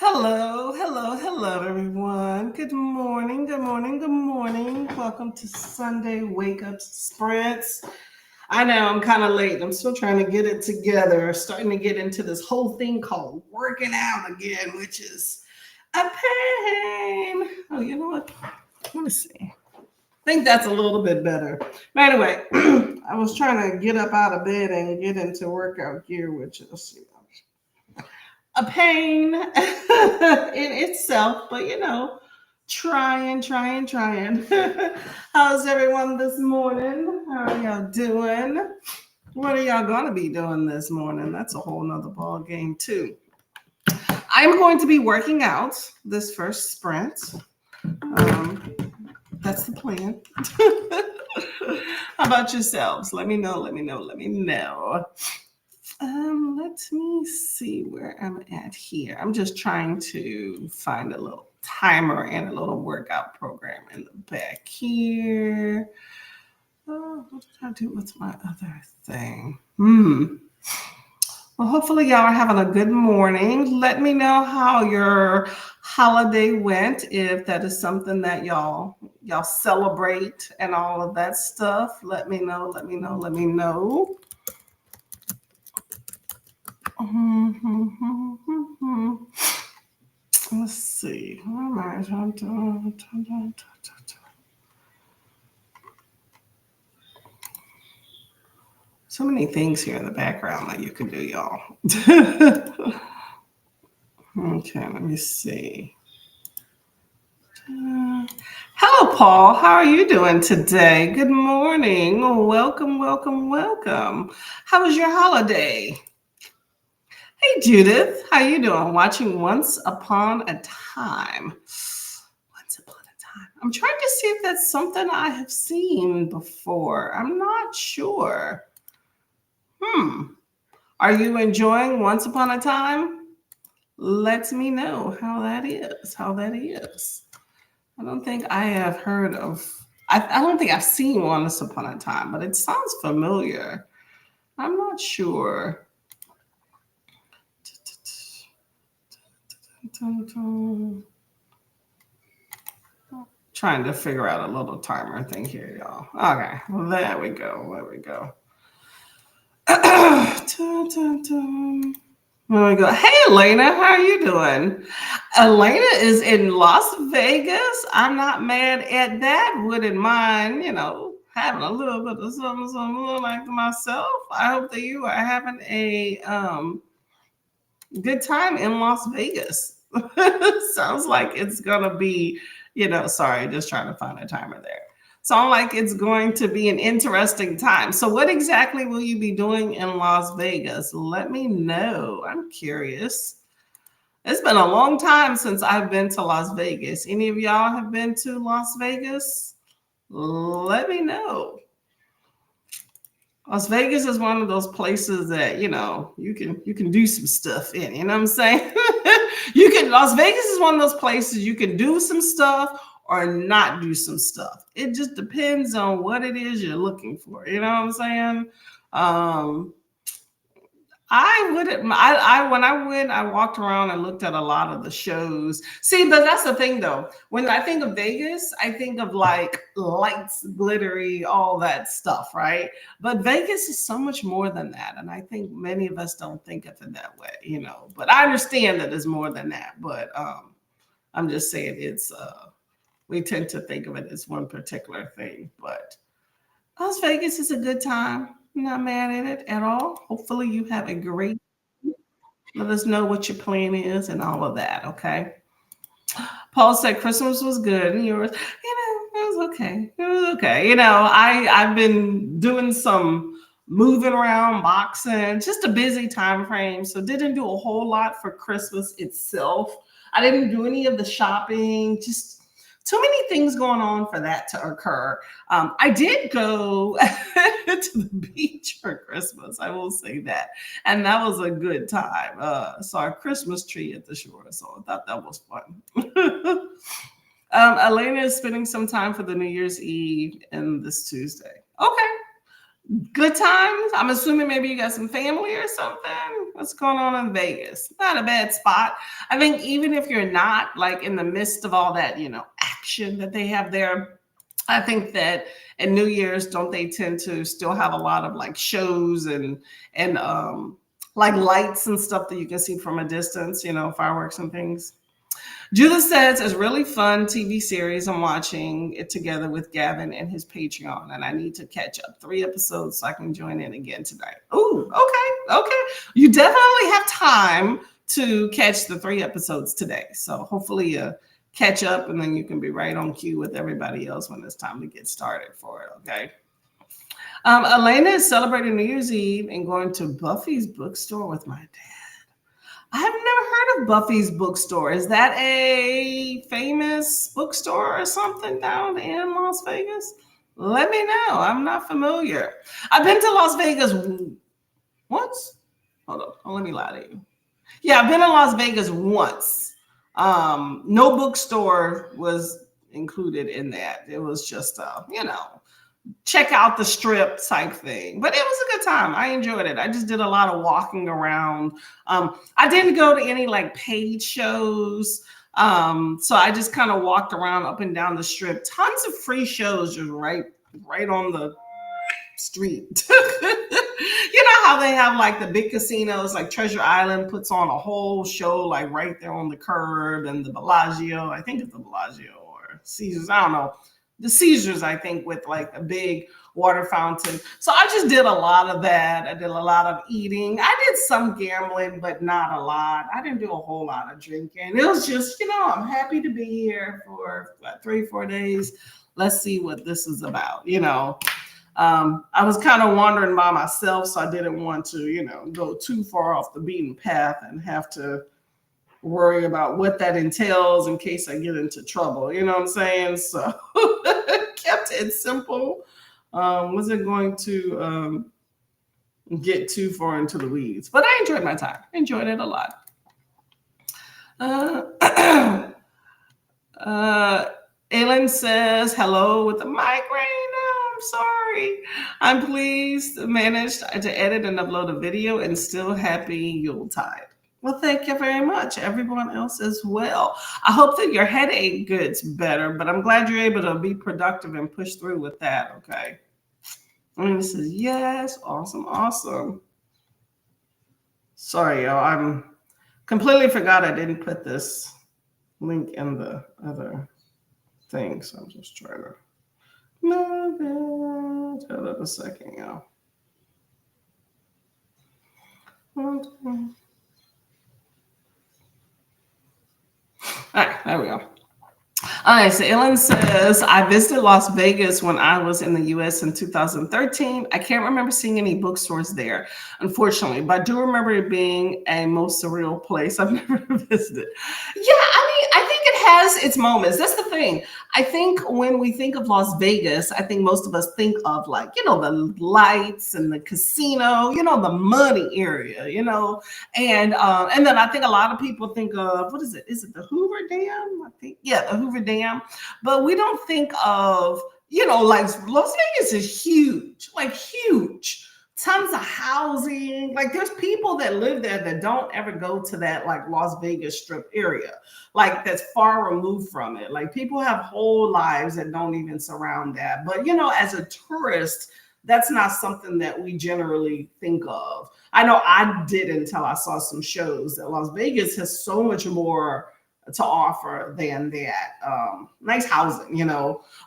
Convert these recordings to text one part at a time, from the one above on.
Hello, hello, hello, everyone. Good morning, good morning, good morning. Welcome to Sunday Wake Up Sprints. I know I'm kind of late. I'm still trying to get it together, starting to get into this whole thing called working out again, which is a pain. Oh, you know what? Let me see. I think that's a little bit better. But anyway, I was trying to get up out of bed and get into workout gear, which is, a pain in itself, but trying. How's everyone this morning? How are y'all doing? What are y'all gonna be doing this morning? That's a whole nother ball game too. I'm going to be working out this first sprint. Um, that's the plan. How about yourselves? Let me know. Let me see where I'm at here. I'm just trying to find a little timer and a little workout program in the back here. Oh, what did I do with my other thing? Well, hopefully y'all are having a good morning. Let me know how your holiday went, if that is something that y'all celebrate and all of that stuff. Let me know. Let's see. What am I? So many things here in the background that you can do, y'all. Okay, let me see. Hello, Paul. How are you doing today? Good morning. Welcome. How was your holiday? Hey, Judith. How you doing? Watching Once Upon a Time. Once Upon a Time. I'm trying to see if that's something I have seen before. I'm not sure. Are you enjoying Once Upon a Time? Let me know how that is. I don't think I have heard of. I don't think I've seen Once Upon a Time, but it sounds familiar. I'm not sure. Trying to figure out a little timer thing here, y'all. Okay, there we go. There we go. Hey, Elena, how are you doing? Elena is in Las Vegas. I'm not mad at that. Wouldn't mind, having a little bit of something like myself. I hope that you are having a good time in Las Vegas. Sounds like it's gonna be, sorry, just trying to find a timer there. Sound like it's going to be an interesting time. So, what exactly will you be doing in Las Vegas? Let me know. I'm curious. It's been a long time since I've been to Las Vegas. Any of y'all have been to Las Vegas? Let me know. Las Vegas is one of those places that you can do some stuff in. You know what I'm saying? Las Vegas is one of those places you can do some stuff or not do some stuff. It just depends on what it is you're looking for. You know what I'm saying? I wouldn't. I when I went, I walked around and looked at a lot of the shows. See, but that's the thing, though. When I think of Vegas, I think of like lights, glittery, all that stuff, right? But Vegas is so much more than that, and I think many of us don't think of it that way. But I understand that it's more than that. But I'm just saying it's. We tend to think of it as one particular thing, but Las Vegas is a good time. Not mad at it at all. Hopefully, you have a great. Let us know what your plan is and all of that. Okay. Paul said Christmas was good, and yours, it was okay. It was okay. I've been doing some moving around, boxing, just a busy time frame. So didn't do a whole lot for Christmas itself. I didn't do any of the shopping. Just too many things going on for that to occur. I did go to the beach for Christmas. I will say that, and that was a good time. Saw a Christmas tree at the shore, so I thought that was fun. Elena is spending some time for the New Year's Eve and this Tuesday. Okay, Good times. I'm assuming maybe you got some family or something. What's going on in Vegas? Not a bad spot. I think even if you're not like in the midst of all that, action that they have there, I think that at New Year's, don't they tend to still have a lot of like shows and like lights and stuff that you can see from a distance, fireworks and things. Judith says it's really fun TV series. I'm watching it together with Gavin and his Patreon, and I need to catch up 3 episodes so I can join in again tonight. Ooh, okay. You definitely have time to catch the 3 episodes today. So hopefully you catch up and then you can be right on cue with everybody else when it's time to get started for it, okay? Elena is celebrating New Year's Eve and going to Buffy's bookstore with my dad. I have never heard of Buffy's bookstore. Is that a famous bookstore or something down in Las Vegas? Let me know. I'm not familiar. I've been to Las Vegas once. Hold on. Let me lie to you. Yeah, I've been in Las Vegas once. No bookstore was included in that. It was just, check out the strip type thing. But it was a good time. I enjoyed it. I just did a lot of walking around. I didn't go to any like paid shows. So I just kind of walked around up and down the strip. Tons of free shows just right on the street. You know how they have like the big casinos, like Treasure Island puts on a whole show like right there on the curb, and the Bellagio, I think it's the Bellagio or Caesars, I don't know. The Caesars, I think, with like a big water fountain. So I just did a lot of that. I did a lot of eating. I did some gambling, but not a lot. I didn't do a whole lot of drinking. It was just, I'm happy to be here for 3-4 days. Let's see what this is about, I was kind of wandering by myself, so I didn't want to, go too far off the beaten path and have to worry about what that entails in case I get into trouble. You know what I'm saying? So kept it simple. Wasn't going to get too far into the weeds, but I enjoyed my time. Enjoyed it a lot. Aylin says, hello with the migraine. I'm sorry. I'm pleased to manage to edit and upload a video and still happy Yuletide. Well, thank you very much. Everyone else as well. I hope that your headache gets better, but I'm glad you're able to be productive and push through with that, okay? And he says, yes, awesome. Sorry, y'all. I'm completely forgot I didn't put this link in the other thing, so I'm just trying to move it. Hold up a second, y'all. Okay. All right, there we go. All right, so Ellen says, I visited Las Vegas when I was in the U.S. in 2013. I can't remember seeing any bookstores there, unfortunately, but I do remember it being a most surreal place I've never visited. Yeah, I think it has its moments. That's the thing. I think when we think of Las Vegas, I think most of us think of like, the lights and the casino, the money area, and then I think a lot of people think of, what is it? Is it the Hoover Dam? I think, yeah, the Hoover Dam. But we don't think of, like Las Vegas is huge, like huge. Tons of housing. Like there's people that live there that don't ever go to that like Las Vegas strip area, like that's far removed from it. Like people have whole lives that don't even surround that. But as a tourist, that's not something that we generally think of. I know I did until I saw some shows that Las Vegas has so much more to offer than that. Nice housing,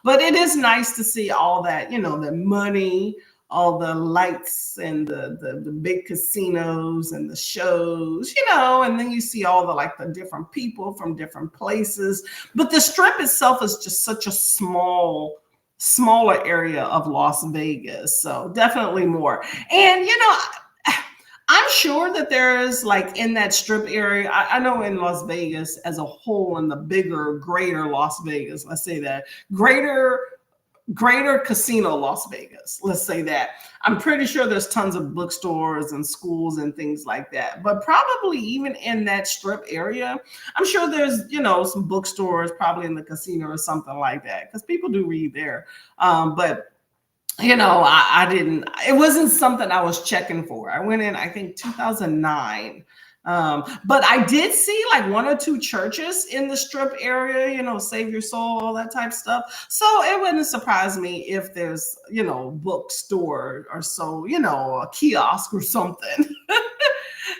but it is nice to see all that, the money, all the lights and the big casinos and the shows, and then you see all the different people from different places. But the strip itself is just such a smaller area of Las Vegas. So definitely more. And, I'm sure that there's in that strip area, I know in Las Vegas as a whole, in the bigger, greater Las Vegas, let's say that, greater casino Las Vegas, let's say that. I'm pretty sure there's tons of bookstores and schools and things like that. But probably even in that strip area, I'm sure there's, some bookstores probably in the casino or something like that, because people do read there. But I didn't, it wasn't something I was checking for. I went in, I think 2009. But I did see like one or two churches in the strip area, save your soul, all that type stuff. So it wouldn't surprise me if there's, bookstore or so, a kiosk or something,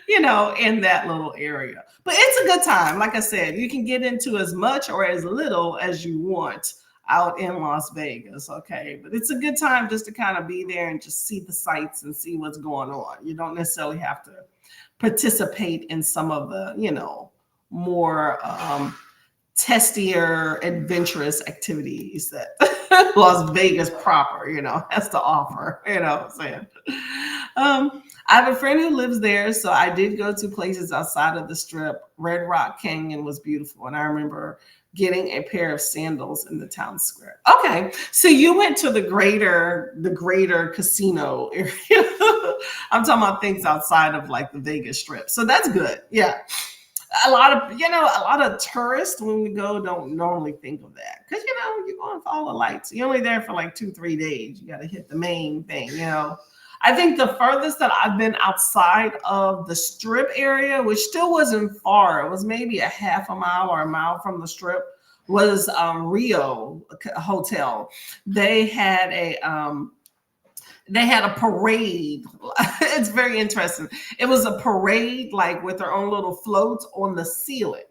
in that little area. But it's a good time. Like I said, you can get into as much or as little as you want out in Las Vegas. Okay. But it's a good time just to kind of be there and just see the sights and see what's going on. You don't necessarily have to participate in some of the, more testier, adventurous activities that Las Vegas proper, has to offer. You know what I'm saying? I have a friend who lives there, so I did go to places outside of the strip. Red Rock Canyon was beautiful, and I remember getting a pair of sandals in the town square. Okay, so you went to the greater casino area. I'm talking about things outside of like the Vegas Strip, so that's good. Yeah, a lot of tourists when we go don't normally think of that because you're going for all the lights. You're only there for like 2-3 days. You got to hit the main thing. I think the furthest that I've been outside of the strip area, which still wasn't far, it was maybe a half a mile or a mile from the strip, was Rio Hotel. They had a parade. It's very interesting. It was a parade like with their own little floats on the ceiling.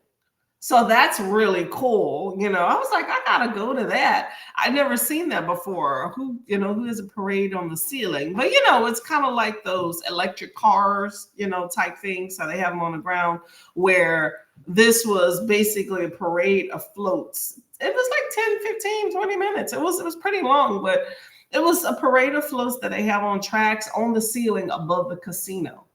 So that's really cool. I was like, I gotta go to that. I've never seen that before. Who has a parade on the ceiling? But it's kind of like those electric cars, type things. So they have them on the ground where this was basically a parade of floats. It was like 10, 15, 20 minutes. It was pretty long, but it was a parade of floats that they have on tracks on the ceiling above the casino.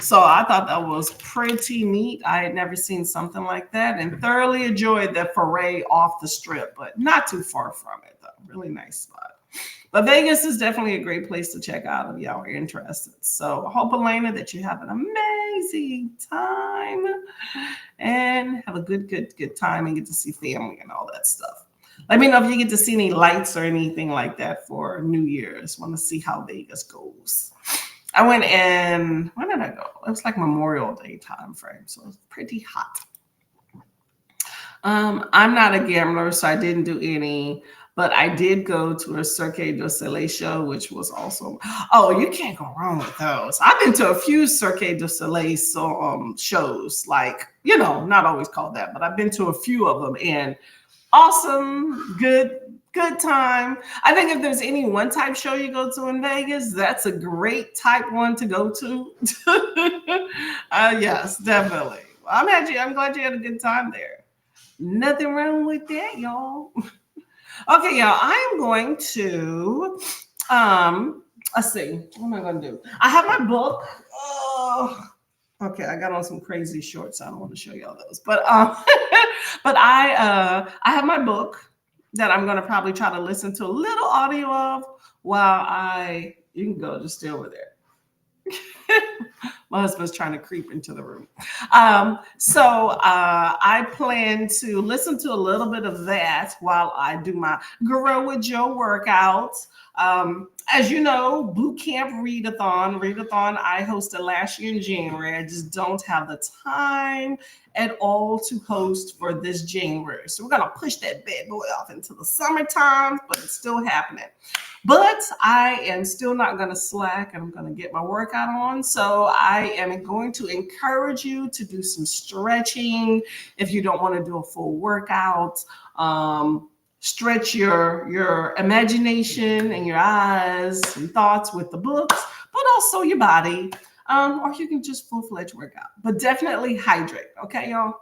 So I thought that was pretty neat. I had never seen something like that and thoroughly enjoyed that foray off the strip, but not too far from it though. Really nice spot. But Vegas is definitely a great place to check out if y'all are interested. So I hope, Elena, that you have an amazing time and have a good time and get to see family and all that stuff. Let me know if you get to see any lights or anything like that for New Year's. Want to see how Vegas goes. I went in, when did I go? It was like Memorial Day time frame, so it was pretty hot. I'm not a gambler, so I didn't do any, but I did go to a Cirque du Soleil show, which was awesome. Oh, you can't go wrong with those. I've been to a few Cirque du Soleil shows, like, not always called that, but I've been to a few of them, and awesome, good time. I think if there's any one type show you go to in Vegas, that's a great type one to go to. Yes, definitely. I'm glad you had a good time there. Nothing wrong with that, y'all. Okay, y'all, I am going to, let's see, what am I going to do? I have my book. Okay, I got on some crazy shorts. I don't want to show y'all those, but but I have my book that I'm going to probably try to listen to a little audio of while you can go just stay over there. My husband's trying to creep into the room. So I plan to listen to a little bit of that while I do my Grow with Joe workouts. As you know, Boot Camp Readathon I hosted last year in January. I just don't have the time at all to host for this January. So we're going to push that bad boy off into the summertime, but it's still happening. But I am still not going to slack, and I'm going to get my workout on. So I am going to encourage you to do some stretching if you don't want to do a full workout. Stretch your imagination and your eyes and thoughts with the books, but also your body. Or you can just full-fledged workout. But definitely hydrate, okay, y'all?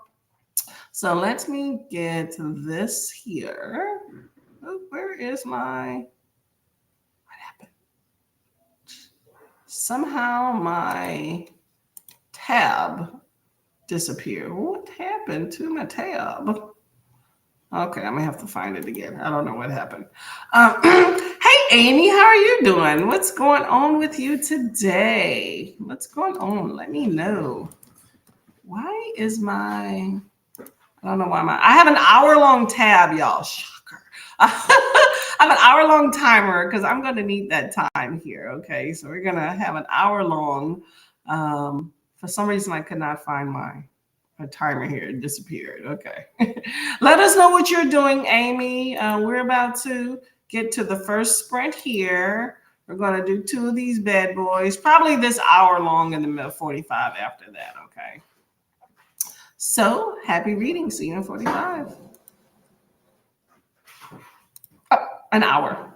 So let me get this here. Oh, where is my... Somehow my tab disappeared. What happened to my tab? Okay, I'm gonna have to find it again. I don't know what happened. Hey, Amy, how are you doing? What's going on with you today? What's going on? Let me know. Why is I don't know why I have an hour-long tab, y'all. Shocker. I have an hour-long timer because I'm going to need that time here. Okay, so we're going to have an hour-long. For some reason, I could not find my timer here. It disappeared. Okay. Let us know what you're doing, Amy. We're about to get to the first sprint here. We're going to do 2 of these bad boys, probably this hour long and the 45 after that. Okay. So happy reading. See you in 45. Oh, an hour.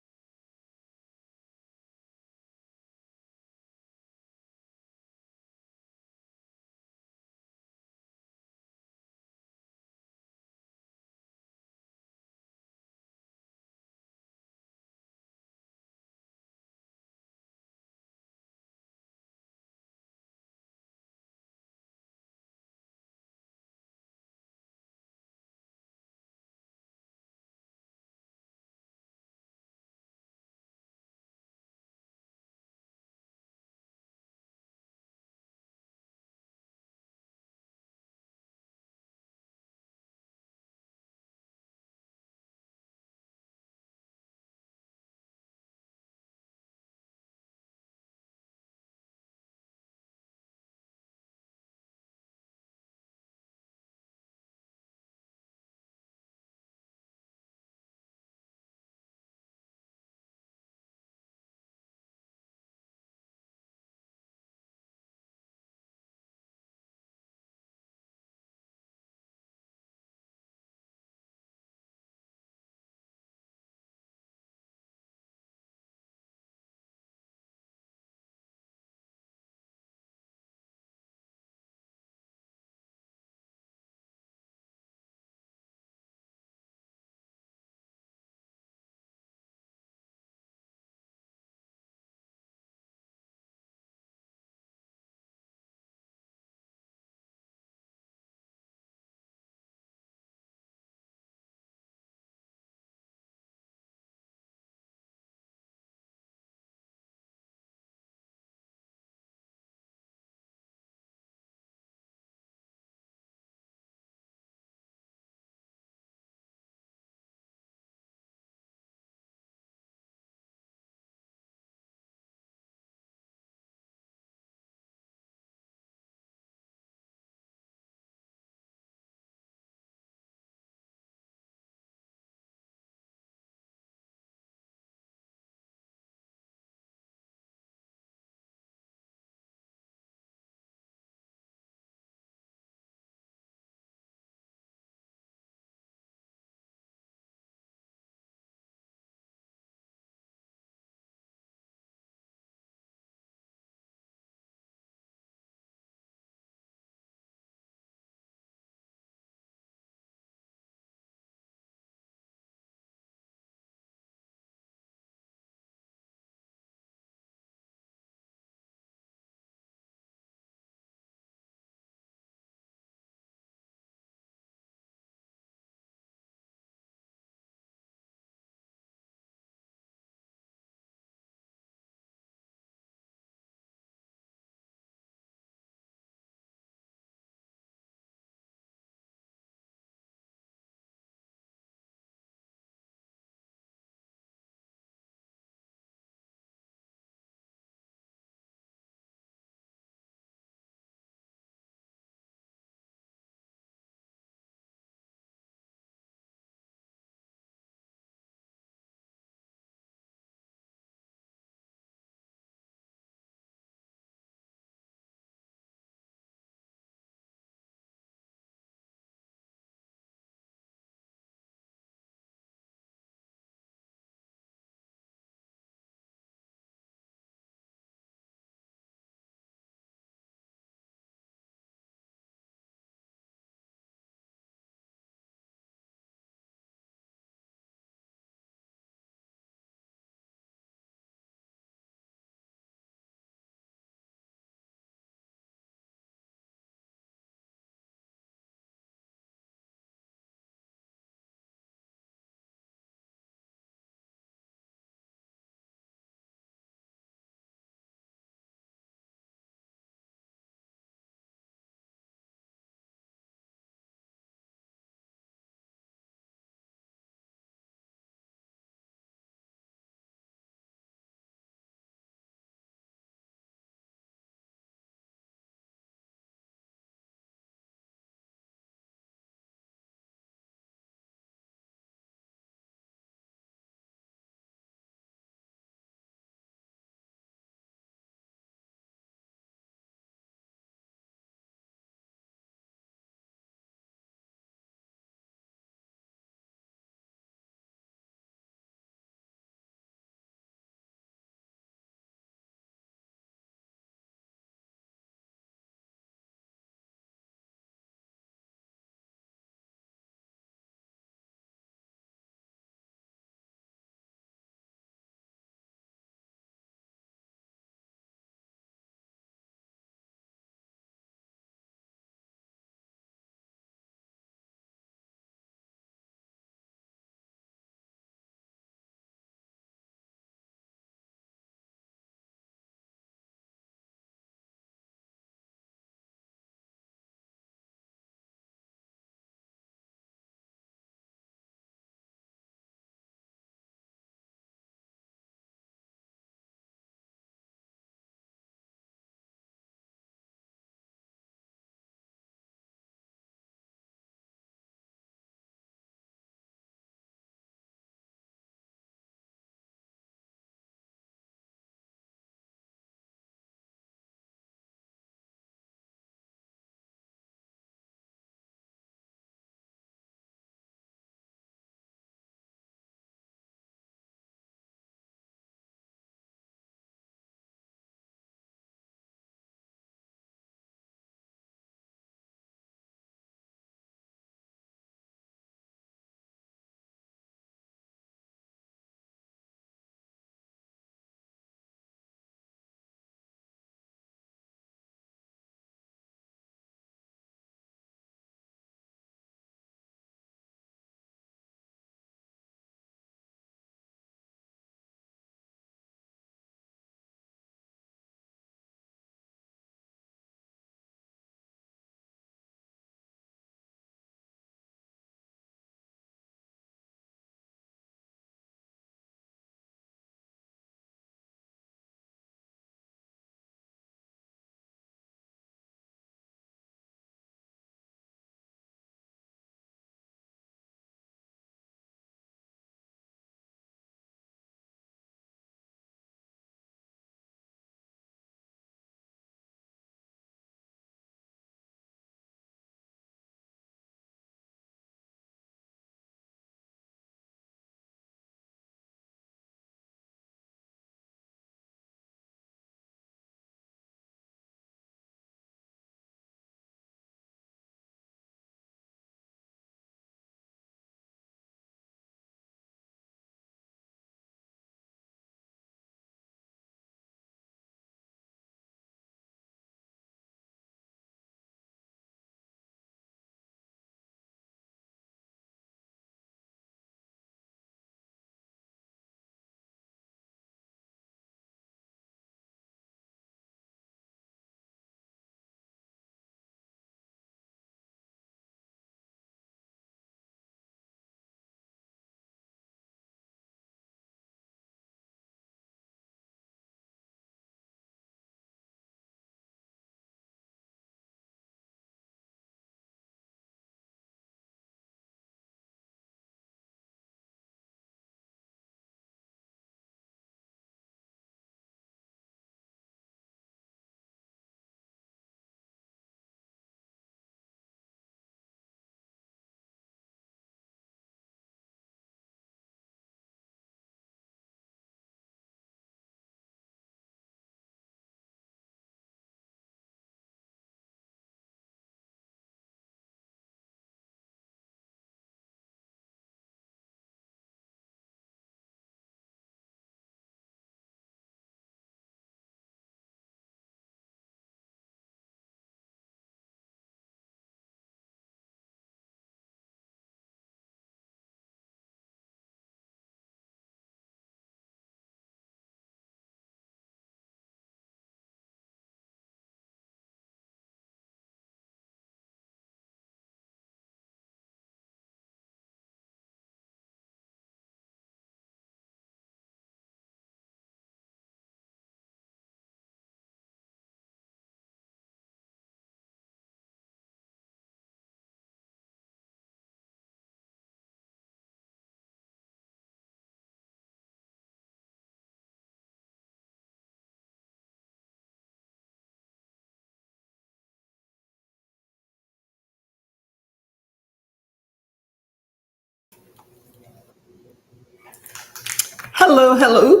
Hello, hello.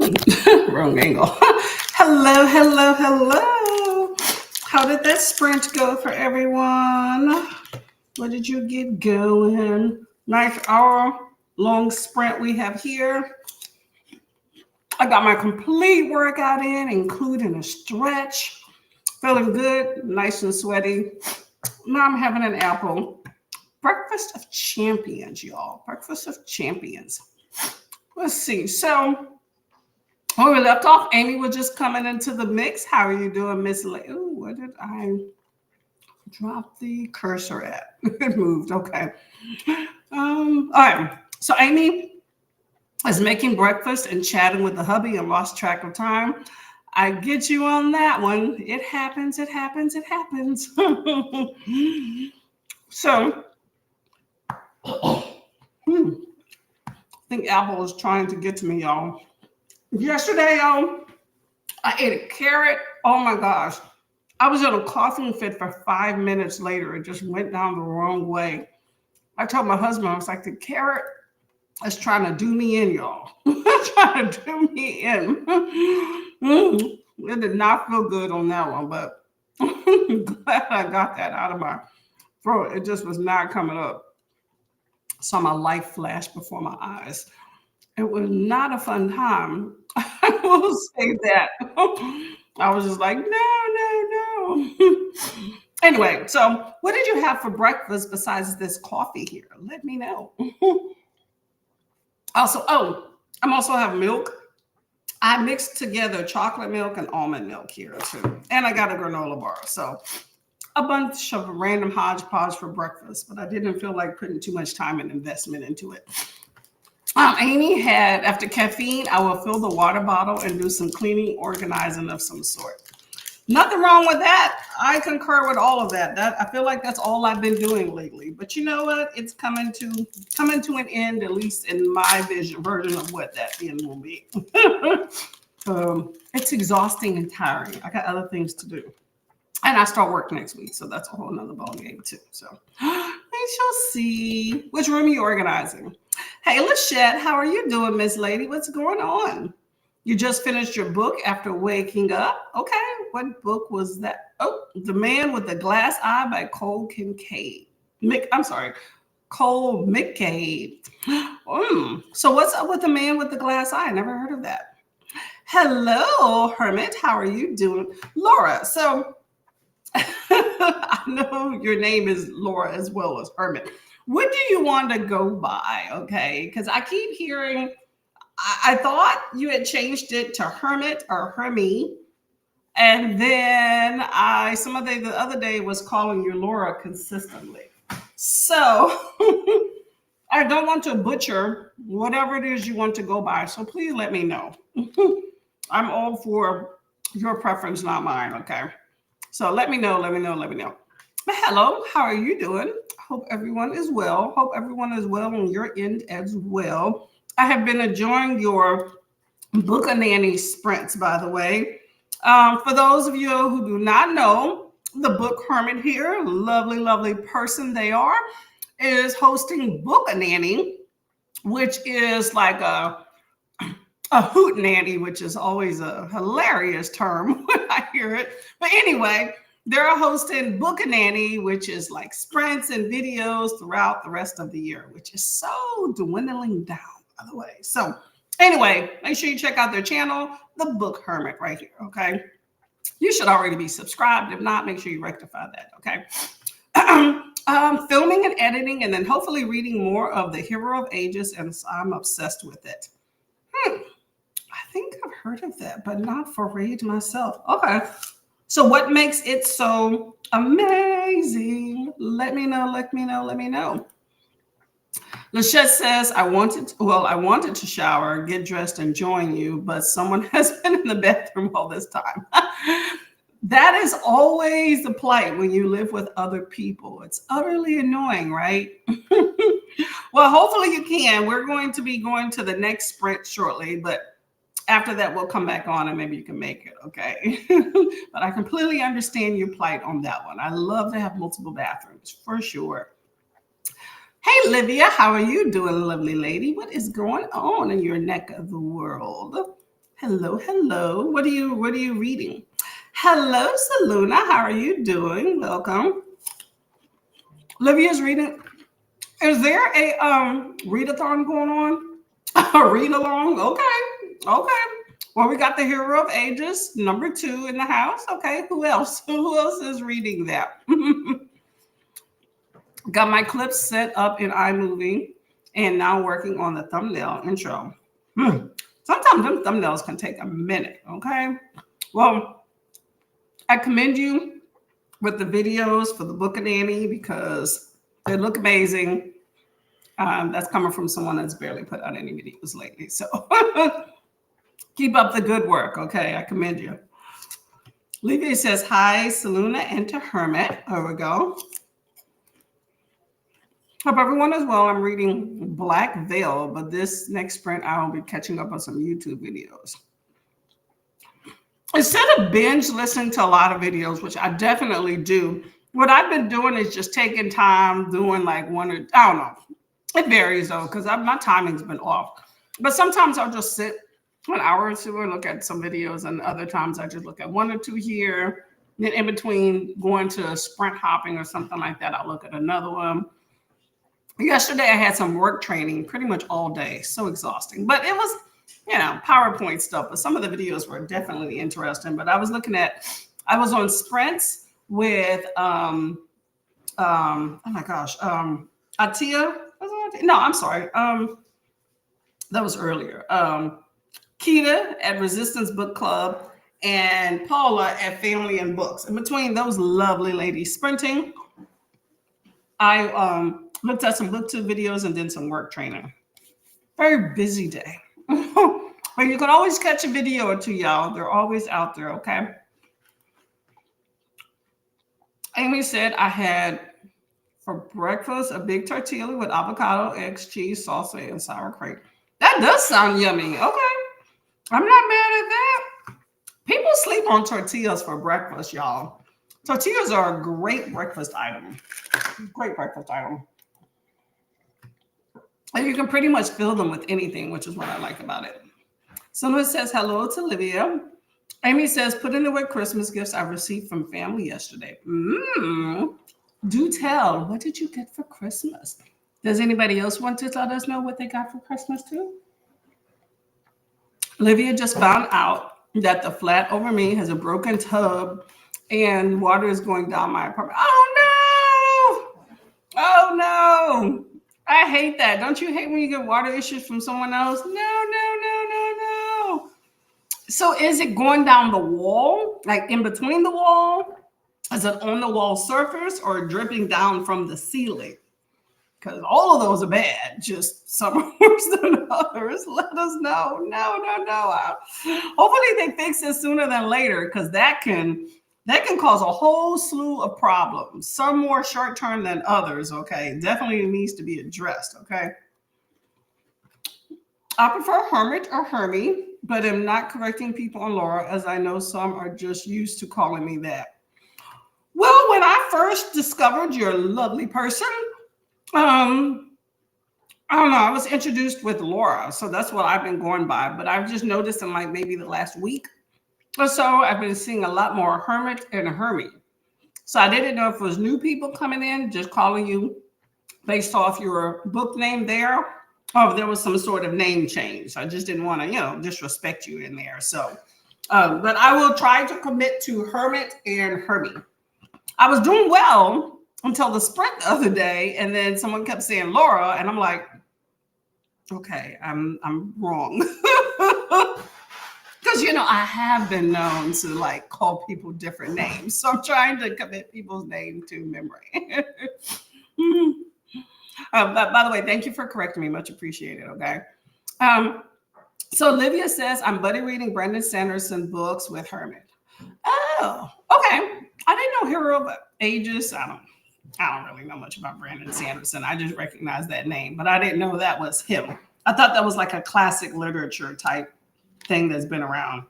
Wrong angle. Hello, hello, hello. How did that sprint go for everyone? What did you get going? Nice hour long sprint we have here. I got my complete workout in, including a stretch. Feeling good, nice and sweaty. Now I'm having an apple. Breakfast of champions, y'all. Breakfast of champions. Let's see. So when we left off, Amy was just coming into the mix. How are you doing, Miss Lay? Ooh, where did I drop the cursor at? It moved. Okay. All right. So Amy is making breakfast and chatting with the hubby and lost track of time. I get you on that one. It happens. It happens. It happens. So, I think Apple is trying to get to me, y'all. Yesterday, y'all, I ate a carrot. Oh my gosh. I was in a coughing fit for 5 minutes later. It just went down the wrong way. I told my husband, I was like, the carrot is trying to do me in, y'all. Trying to do me in. It did not feel good on that one, but I'm glad I got that out of my throat. It just was not coming up. Saw my life flash before my eyes. It was not a fun time. I will say that. I was just like, no. Anyway, so what did you have for breakfast besides this coffee here? Let me know. Also, I'm also have milk. I mixed together chocolate milk and almond milk here too. And I got a granola bar. So a bunch of random hodgepodge for breakfast, but I didn't feel like putting too much time and investment into it. Amy had, after caffeine, I will fill the water bottle and do some cleaning, organizing of some sort. Nothing wrong with that. I concur with all of that. I feel like that's all I've been doing lately. But you know what? It's coming to an end, at least in my version of what that end will be. It's exhausting and tiring. I got other things to do. And I start work next week, so that's a whole nother ball game too. So we shall see. Which room are you organizing? Hey, Lachette, how are you doing, Miss Lady? What's going on? You just finished your book after waking up. Okay, what book was that? Oh, The Man with the Glass Eye by Cole Kincaid. Cole McCabe. So what's up with The Man with the Glass Eye? I never heard of that. Hello, Hermit. How are you doing? Laura, so I know your name is Laura as well as Hermit. What do you want to go by? Okay, because I keep hearing, I thought you had changed it to Hermit or Hermie. And then the other day was calling you Laura consistently. So I don't want to butcher whatever it is you want to go by. So please let me know. I'm all for your preference, not mine. Okay. So let me know. But hello, how are you doing? Hope everyone is well. Hope everyone is well on your end as well. I have been enjoying your Book a Nanny sprints, by the way. For those of you who do not know, the Book Hermit here, lovely, lovely person they are, is hosting Book a Nanny, which is like a hoot nanny, which is always a hilarious term when I hear it. But anyway, they're hosting Book a Nanny, which is like sprints and videos throughout the rest of the year, which is so dwindling down, by the way. So anyway, make sure you check out their channel, The Book Hermit right here, okay? You should already be subscribed. If not, make sure you rectify that, okay? Filming and editing, and then hopefully reading more of The Hero of Ages, and I'm obsessed with it. I think I've heard of that, but not for read myself. Okay. So what makes it so amazing? Let me know. Lachette says, I wanted to shower, get dressed, and join you, but someone has been in the bathroom all this time. That is always the plight when you live with other people. It's utterly annoying, right? Well, hopefully you can. We're going to be going to the next sprint shortly, but after that, we'll come back on and maybe you can make it, okay? But I completely understand your plight on that one. I love to have multiple bathrooms, for sure. Hey, Livia, how are you doing, lovely lady? What is going on in your neck of the world? Hello, hello. What are you reading? Hello, Saluna. How are you doing? Welcome. Livia's reading. Is there a readathon going on? A read along? Okay. Okay. Well, we got the Hero of Ages, number 2 in the house. Okay, who else? Who else is reading that? Got my clips set up in iMovie and now working on the thumbnail intro. Sometimes them thumbnails can take a minute, okay? Well, I commend you with the videos for the Book of Annie because they look amazing. That's coming from someone that's barely put out any videos lately. So keep up the good work, okay? I commend you. Livia says, hi, Saluna, and to Hermit. There we go. Hope everyone is well. I'm reading Black Veil, but this next sprint, I'll be catching up on some YouTube videos. Instead of binge listening to a lot of videos, which I definitely do, what I've been doing is just taking time, doing like one or, I don't know. It varies though, because my timing's been off. But sometimes I'll just sit an hour or two and look at some videos, and other times I just look at one or two here. Then in between going to sprint hopping or something like that, I'll look at another one. Yesterday, I had some work training pretty much all day. So exhausting. But it was, PowerPoint stuff. But some of the videos were definitely interesting. But I was on sprints with, oh my gosh, Atia. No, I'm sorry. That was earlier. Keita at Resistance Book Club and Paula at Family and Books. In between those lovely ladies sprinting, I looked at some BookTube videos and did some work training. Very busy day. But you can always catch a video or two, y'all. They're always out there, okay? Amy said I had for breakfast a big tortilla with avocado, eggs, cheese, salsa, and sour cream. That does sound yummy. Okay. I'm not mad at that. People sleep on tortillas for breakfast, y'all. Tortillas are a great breakfast item. Great breakfast item. And you can pretty much fill them with anything, which is what I like about it. Someone says hello to Livia. Amy says, put in the word Christmas gifts I received from family yesterday. Do tell. What did you get for Christmas? Does anybody else want to let us know what they got for Christmas too? Livia just found out that the flat over me has a broken tub and water is going down my apartment. Oh no! Oh no! I hate that. Don't you hate when you get water issues from someone else? No. So is it going down the wall, like in between the wall? Is it on the wall surface or dripping down from the ceiling? Because all of those are bad. Just some are worse than others. Let us know. No. Hopefully they fix it sooner than later, because that can cause a whole slew of problems. Some more short term than others. Okay, definitely needs to be addressed. Okay. I prefer Hermit or Hermie, but am not correcting people on Laura, as I know some are just used to calling me that. Well, when I first discovered your lovely person, I don't know, I was introduced with Laura, so that's what I've been going by. But I've just noticed in like maybe the last week or so, I've been seeing a lot more Hermit and Hermie. So I didn't know if it was new people coming in, just calling you based off your book name there, or if there was some sort of name change. I just didn't want to, disrespect you in there. So, but I will try to commit to Hermit and Hermie. I was doing well until the sprint the other day, and then someone kept saying Laura, and I'm like, okay, I'm wrong. Because I have been known to like call people different names, so I'm trying to commit people's name to memory. By the way, thank you for correcting me. Much appreciated. Okay. So Livia says I'm buddy reading Brandon Sanderson books with Hermit. Oh, okay. I didn't know Hero of Ages. I don't really know much about Brandon Sanderson. I just recognize that name, but I didn't know that was him. I thought that was like a classic literature type thing that's been around.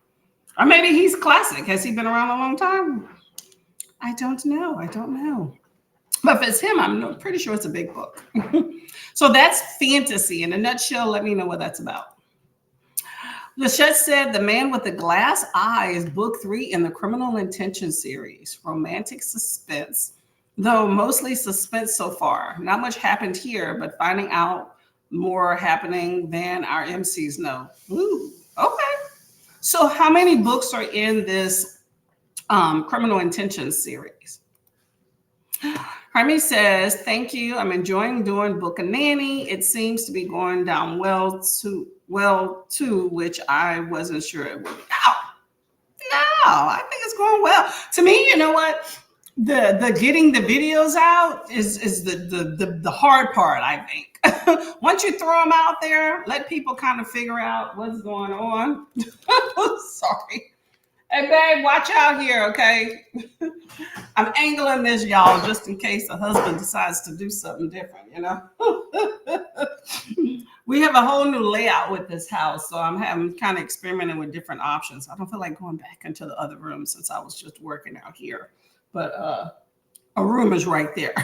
Or maybe he's classic. Has he been around a long time? I don't know. But if it's him, I'm pretty sure it's a big book. So that's fantasy. In a nutshell, let me know what that's about. Lachette said The Man with the Glass Eye is book 3 in the Criminal Intention series. Romantic suspense, though mostly suspense so far. Not much happened here, but finding out more happening than our MCs know. Ooh, okay. So how many books are in this Criminal Intention series? Hermie says, thank you. I'm enjoying doing Book of Nanny. It seems to be going down well too, which I wasn't sure it would. No, I think it's going well. To me, you know what? The getting the videos out is the hard part, I think. Once you throw them out there, let people kind of figure out what's going on. Sorry. Hey, babe, watch out here, okay? I'm angling this, y'all, just in case the husband decides to do something different, you know? We have a whole new layout with this house, so I'm kind of experimenting with different options. I don't feel like going back into the other room since I was just working out here. But a room is right there.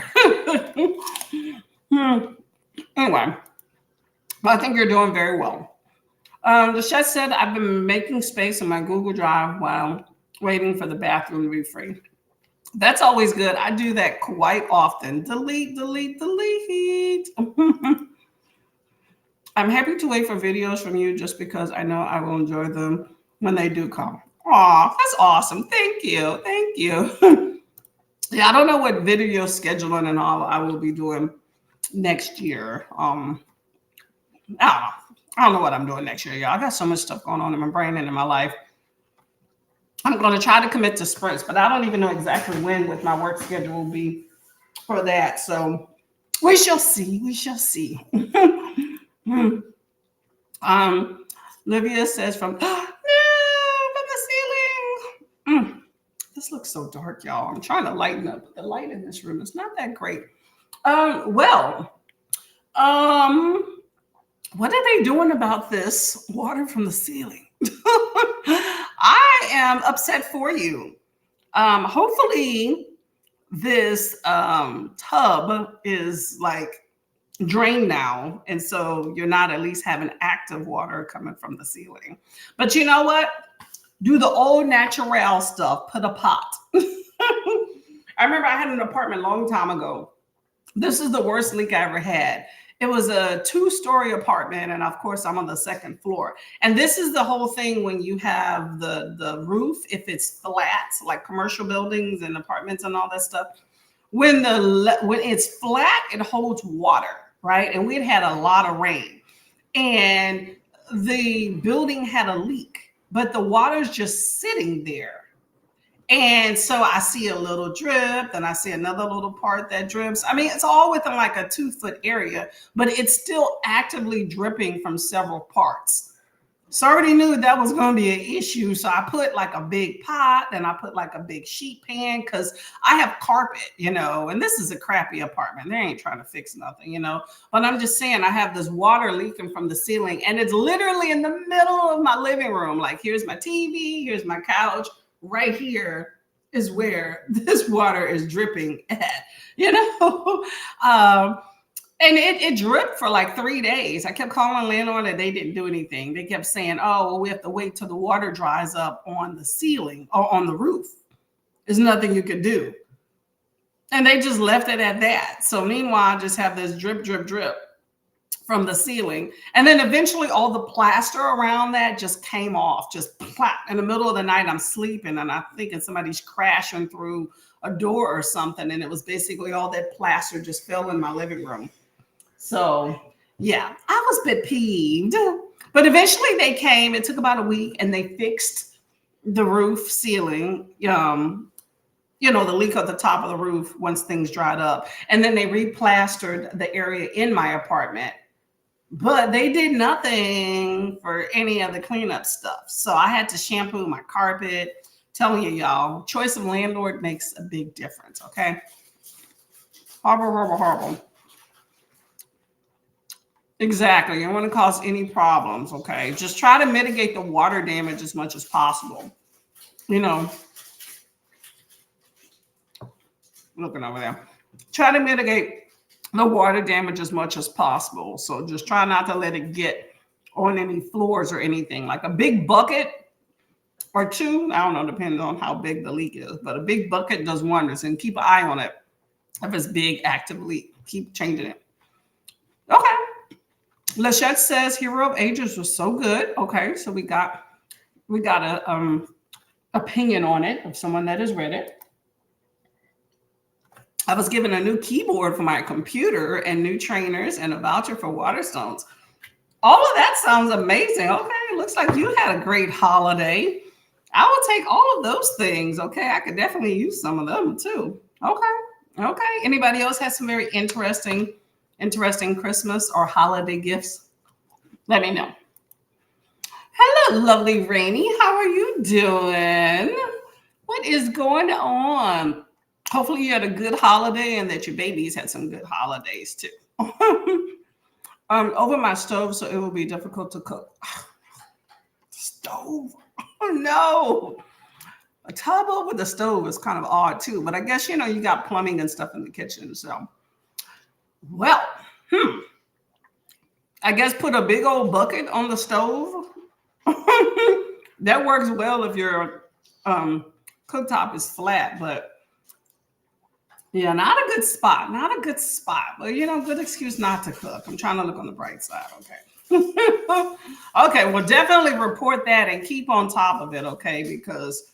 Anyway, I think you're doing very well. The chef said, I've been making space in my Google Drive while waiting for the bathroom to be free. That's always good. I do that quite often. Delete, delete, delete. I'm happy to wait for videos from you just because I know I will enjoy them when they do come. Aw, that's awesome. Thank you. Thank you. Yeah, I don't know what video scheduling and all I will be doing next year. I don't know what I'm doing next year, y'all. I got so much stuff going on in my brain and in my life. I'm going to try to commit to sprints, but I don't even know exactly when with my work schedule will be for that. So we shall see. We shall see. Livia says from the ceiling. This looks so dark, y'all. I'm trying to lighten up, but the light in this room is not that great. What are they doing about this water from the ceiling? I am upset for you. Hopefully this tub is like drained now. And so you're not at least having active water coming from the ceiling. But you know what? Do the old natural stuff. Put a pot. I remember I had an apartment a long time ago. This is the worst leak I ever had. It was a 2-story apartment, and of course, I'm on the 2nd floor. And this is the whole thing when you have the roof, if it's flat, like commercial buildings and apartments and all that stuff. When it's flat, it holds water, right? And we'd had a lot of rain, and the building had a leak, but the water's just sitting there. And so I see a little drip, and I see another little part that drips. I mean, it's all within like a 2-foot area, but it's still actively dripping from several parts. So I already knew that was going to be an issue. So I put like a big pot, and I put like a big sheet pan because I have carpet, you know, and this is a crappy apartment. They ain't trying to fix nothing, you know, but I'm just saying I have this water leaking from the ceiling, and it's literally in the middle of my living room. Like, here's my TV, here's my couch. Right here is where this water is dripping at, you know? And it dripped for like 3 days. I kept calling landlord and they didn't do anything. They kept saying, oh, well, we have to wait till the water dries up on the ceiling or on the roof. There's nothing you could do. And they just left it at that. So meanwhile, I just have this drip, drip, drip from the ceiling. And then eventually all the plaster around that just came off, just plop. In the middle of the night, I'm sleeping and I'm thinking somebody's crashing through a door or something. And it was basically all that plaster just fell in my living room. So yeah, I was a bit peeved, but eventually they came. It took about a week and they fixed the roof ceiling, you know, the leak at the top of the roof once things dried up. And then they replastered the area in my apartment. But they did nothing for any of the cleanup stuff. So I had to shampoo my carpet. Telling you, y'all, choice of landlord makes a big difference, okay? Horrible. Exactly. You don't want to cause any problems, okay? Just try to mitigate the water damage as much as possible. You know, looking over there. try to mitigate the water damage as much as possible. So just try not to let it get on any floors or anything. Like a big bucket or two, I don't know, depending on how big the leak is, but a big bucket does wonders, and keep an eye on it. If it's big, active leak, keep changing it. Okay. Lachette says Hero of Ages was so good. Okay, so we got a opinion on it of someone that has read it. I was given a new keyboard for my computer and new trainers and a voucher for Waterstones. All of that sounds amazing. Okay, looks like you had a great holiday. I will take all of those things. Okay, I could definitely use some of them too. Okay. Anybody else has some very interesting Christmas or holiday gifts? Let me know. Hello, lovely Rainy. How are you doing? What is going on? Hopefully you had a good holiday and that your babies had some good holidays too. Over my stove, so it will be difficult to cook. Stove. Oh no. A tub over the stove is kind of odd too, but I guess you got plumbing and stuff in the kitchen. So, well, I guess put a big old bucket on the stove. That works well if your cooktop is flat, but yeah, not a good spot. But good excuse not to cook. I'm trying to look on the bright side. Okay. Okay, well, definitely report that and keep on top of it, okay? Because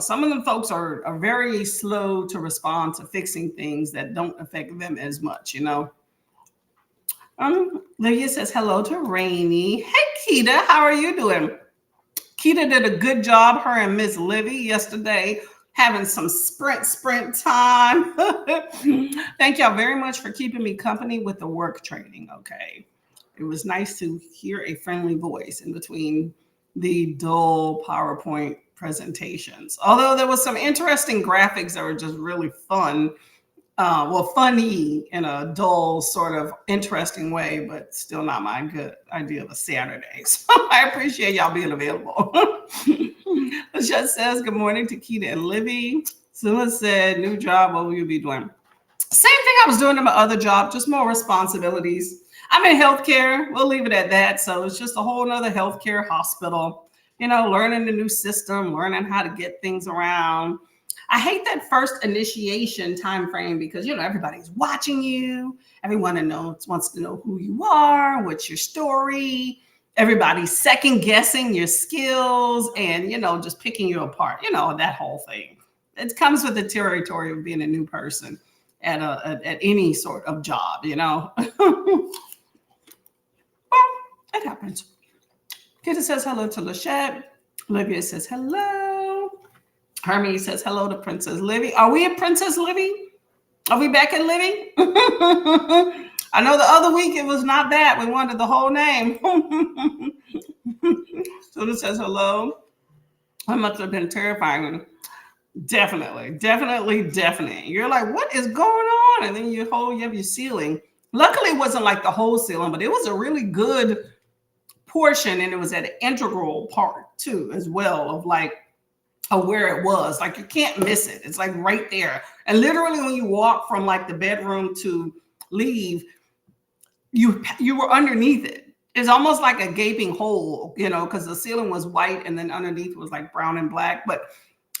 some of them folks are very slow to respond to fixing things that don't affect them as much, Lydia says hello to Rainy. Hey, Keita, how are you doing? Keita did a good job, her and Miss Livy yesterday, having some sprint time. Thank y'all very much for keeping me company with the work training, okay? It was nice to hear a friendly voice in between the dull PowerPoint presentations. Although there was some interesting graphics that were just really fun. Funny in a dull sort of interesting way, but still not my good idea of a Saturday. So I appreciate y'all being available. Lachette says, good morning to Keita and Livy. Sula said, new job, what will you be doing? Same thing I was doing in my other job, just more responsibilities. I'm in healthcare. We'll leave it at that. So it's just a whole nother healthcare hospital, learning the new system, learning how to get things around. I hate that first initiation time frame because, everybody's watching you. Everyone wants to know who you are, what's your story. Everybody's second guessing your skills and, just picking you apart, that whole thing. It comes with the territory of being a new person at any sort of job, Well, it happens. Kita says hello to Lachette. Olivia says hello. Hermes says hello to Princess Livy. Are we at Princess Livy? Are we back at Livy? I know the other week it was not that. We wanted the whole name. So it says hello. That must have been terrifying. Definitely. You're like, what is going on? And then you have your ceiling. Luckily, it wasn't like the whole ceiling, but it was a really good portion, and it was at an integral part too, as well, of like where it was. Like you can't miss it. It's like right there. And literally, when you walk from like the bedroom to leave, you were underneath it. It's almost like a gaping hole, because the ceiling was white and then underneath was like brown and black. But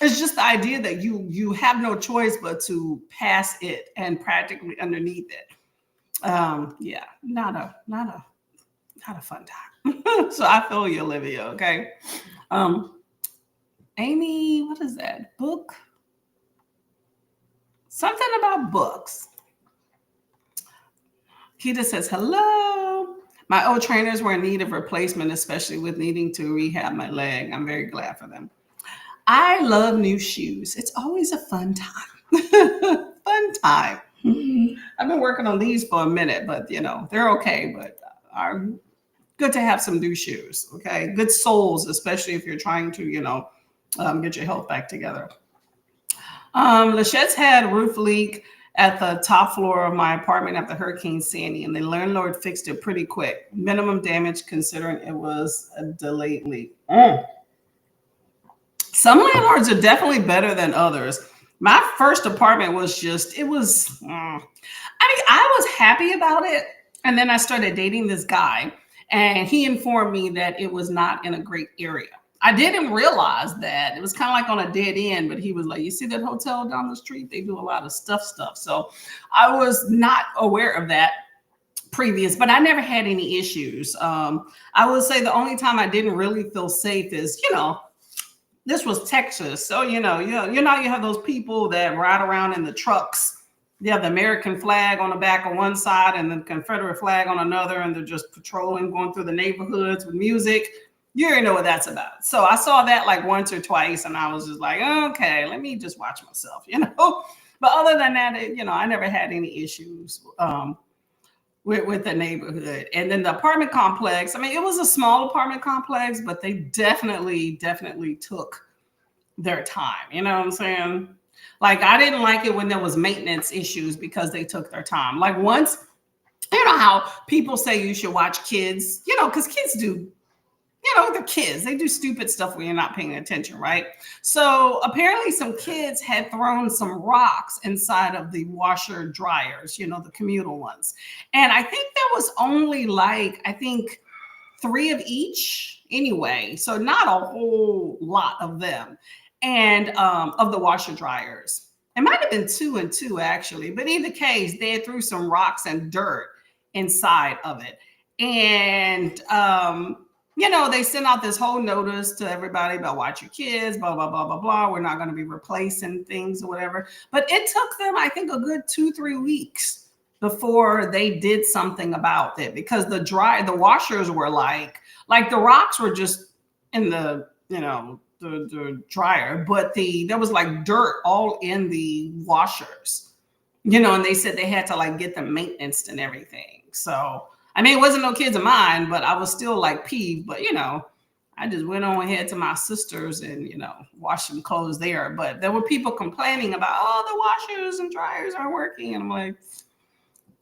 it's just the idea that you have no choice but to pass it and practically underneath it. Yeah, not a fun time. So I feel you, Olivia. Okay. Amy, what is that? Book? Something about books. Keita says, hello. My old trainers were in need of replacement, especially with needing to rehab my leg. I'm very glad for them. I love new shoes. It's always a fun time. Fun time. I've been working on these for a minute, but they're okay, but are good to have some new shoes. Okay. Good soles, especially if you're trying to, get your health back together. Lachette's had a roof leak at the top floor of my apartment after Hurricane Sandy, and the landlord fixed it pretty quick. Minimum damage considering it was a delayed leak. Some landlords are definitely better than others. My first apartment was just, it was, I mean, I was happy about it. And then I started dating this guy, and he informed me that it was not in a great area. I didn't realize that it was kind of like on a dead end, but he was like, "You see that hotel down the street? They do a lot of stuff." So I was not aware of that previous, but I never had any issues. I would say the only time I didn't really feel safe is, this was Texas. So, you have those people that ride around in the trucks. They have the American flag on the back on one side and the Confederate flag on another, and they're just patrolling, going through the neighborhoods with music. You already know what that's about. So I saw that like once or twice, and I was just like, okay, let me just watch myself, But other than that, I never had any issues with the neighborhood. And then the apartment complex, I mean, it was a small apartment complex, but they definitely took their time. You know what I'm saying? Like, I didn't like it when there was maintenance issues because they took their time. Like, once, you know how people say you should watch kids, because kids do, they're kids. They do stupid stuff when you're not paying attention, right? So apparently some kids had thrown some rocks inside of the washer dryers, the communal ones. And I think there was only like, I think 3 of each anyway. So not a whole lot of them. And of the washer dryers. It might have been 2 and 2 actually, but in either case, they threw some rocks and dirt inside of it. And they sent out this whole notice to everybody about watch your kids, blah, blah, blah, blah, blah. We're not going to be replacing things or whatever. But it took them, I think, a good 2-3 weeks before they did something about it, because the washers were like the rocks were just in the, the dryer, but there was like dirt all in the washers, and they said they had to like get them maintenance and everything. So I mean, it wasn't no kids of mine, but I was still like peeved. But, I just went on ahead to my sister's and, washed some clothes there. But there were people complaining about, the washers and dryers aren't working. And I'm like,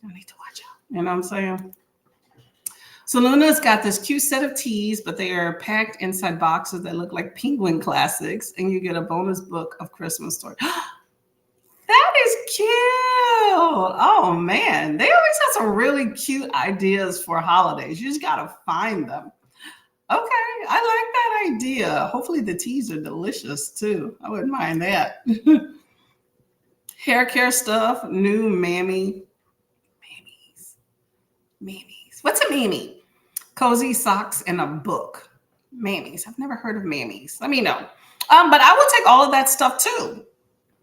I need to watch out. You know what I'm saying? So Luna's got this cute set of teas, but they are packed inside boxes that look like Penguin Classics. And you get a bonus book of Christmas stories. That is cute. Oh man, they always have some really cute ideas for holidays. You just gotta find them. Okay, I like that idea. Hopefully the teas are delicious too. I wouldn't mind that. Hair care stuff, new mammies. What's a mammy? Cozy socks and a book. Mammies. I've never heard of mammies. Let me know. But I will take all of that stuff too.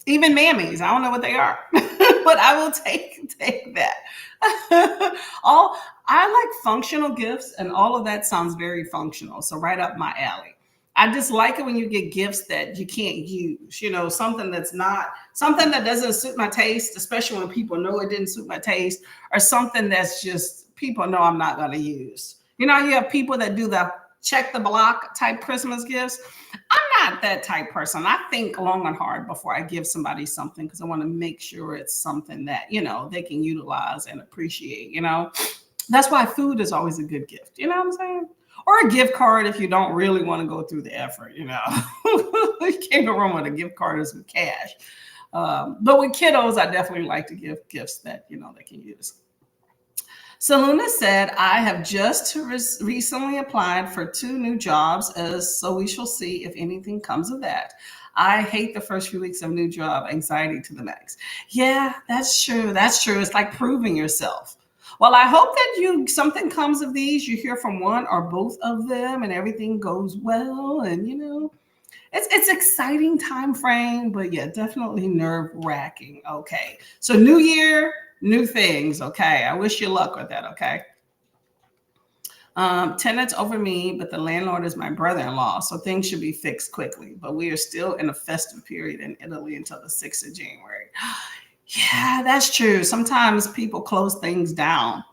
Even mammies, I don't know what they are, but I will take that. I like functional gifts, and all of that sounds very functional. So right up my alley. I just like it when you get gifts that you can't use, something that doesn't suit my taste, especially when people know it didn't suit my taste, or something that's just people know I'm not going to use. You have people that do the check the block type Christmas gifts. I'm not that type person. I think long and hard before I give somebody something, because I want to make sure it's something that, they can utilize and appreciate, That's why food is always a good gift. You know what I'm saying? Or a gift card if you don't really want to go through the effort, You can't go wrong with a gift card is with cash. But with kiddos, I definitely like to give gifts that, they can use. So Luna said, I have just recently applied for 2 new jobs, so we shall see if anything comes of that. I hate the first few weeks of new job, anxiety to the max. Yeah, that's true. It's like proving yourself. Well, I hope that something comes of these. You hear from one or both of them and everything goes well. And, it's exciting time frame, but yeah, definitely nerve wracking. Okay. So new year, new things. Okay. I wish you luck with that. Okay. Tenants over me, but the landlord is my brother-in-law. So things should be fixed quickly, but we are still in a festive period in Italy until the 6th of January. Yeah, that's true. Sometimes people close things down.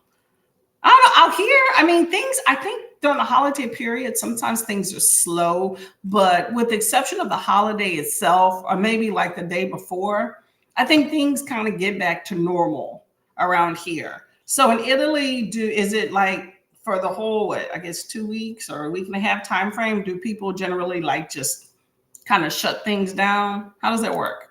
I don't know. Out here, I mean, I think during the holiday period, sometimes things are slow, but with the exception of the holiday itself, or maybe like the day before, I think things kind of get back to normal around here. So in Italy, is it like for the whole, I guess 2 weeks or a week and a half time frame, do people generally like just kind of shut things down? How does that work?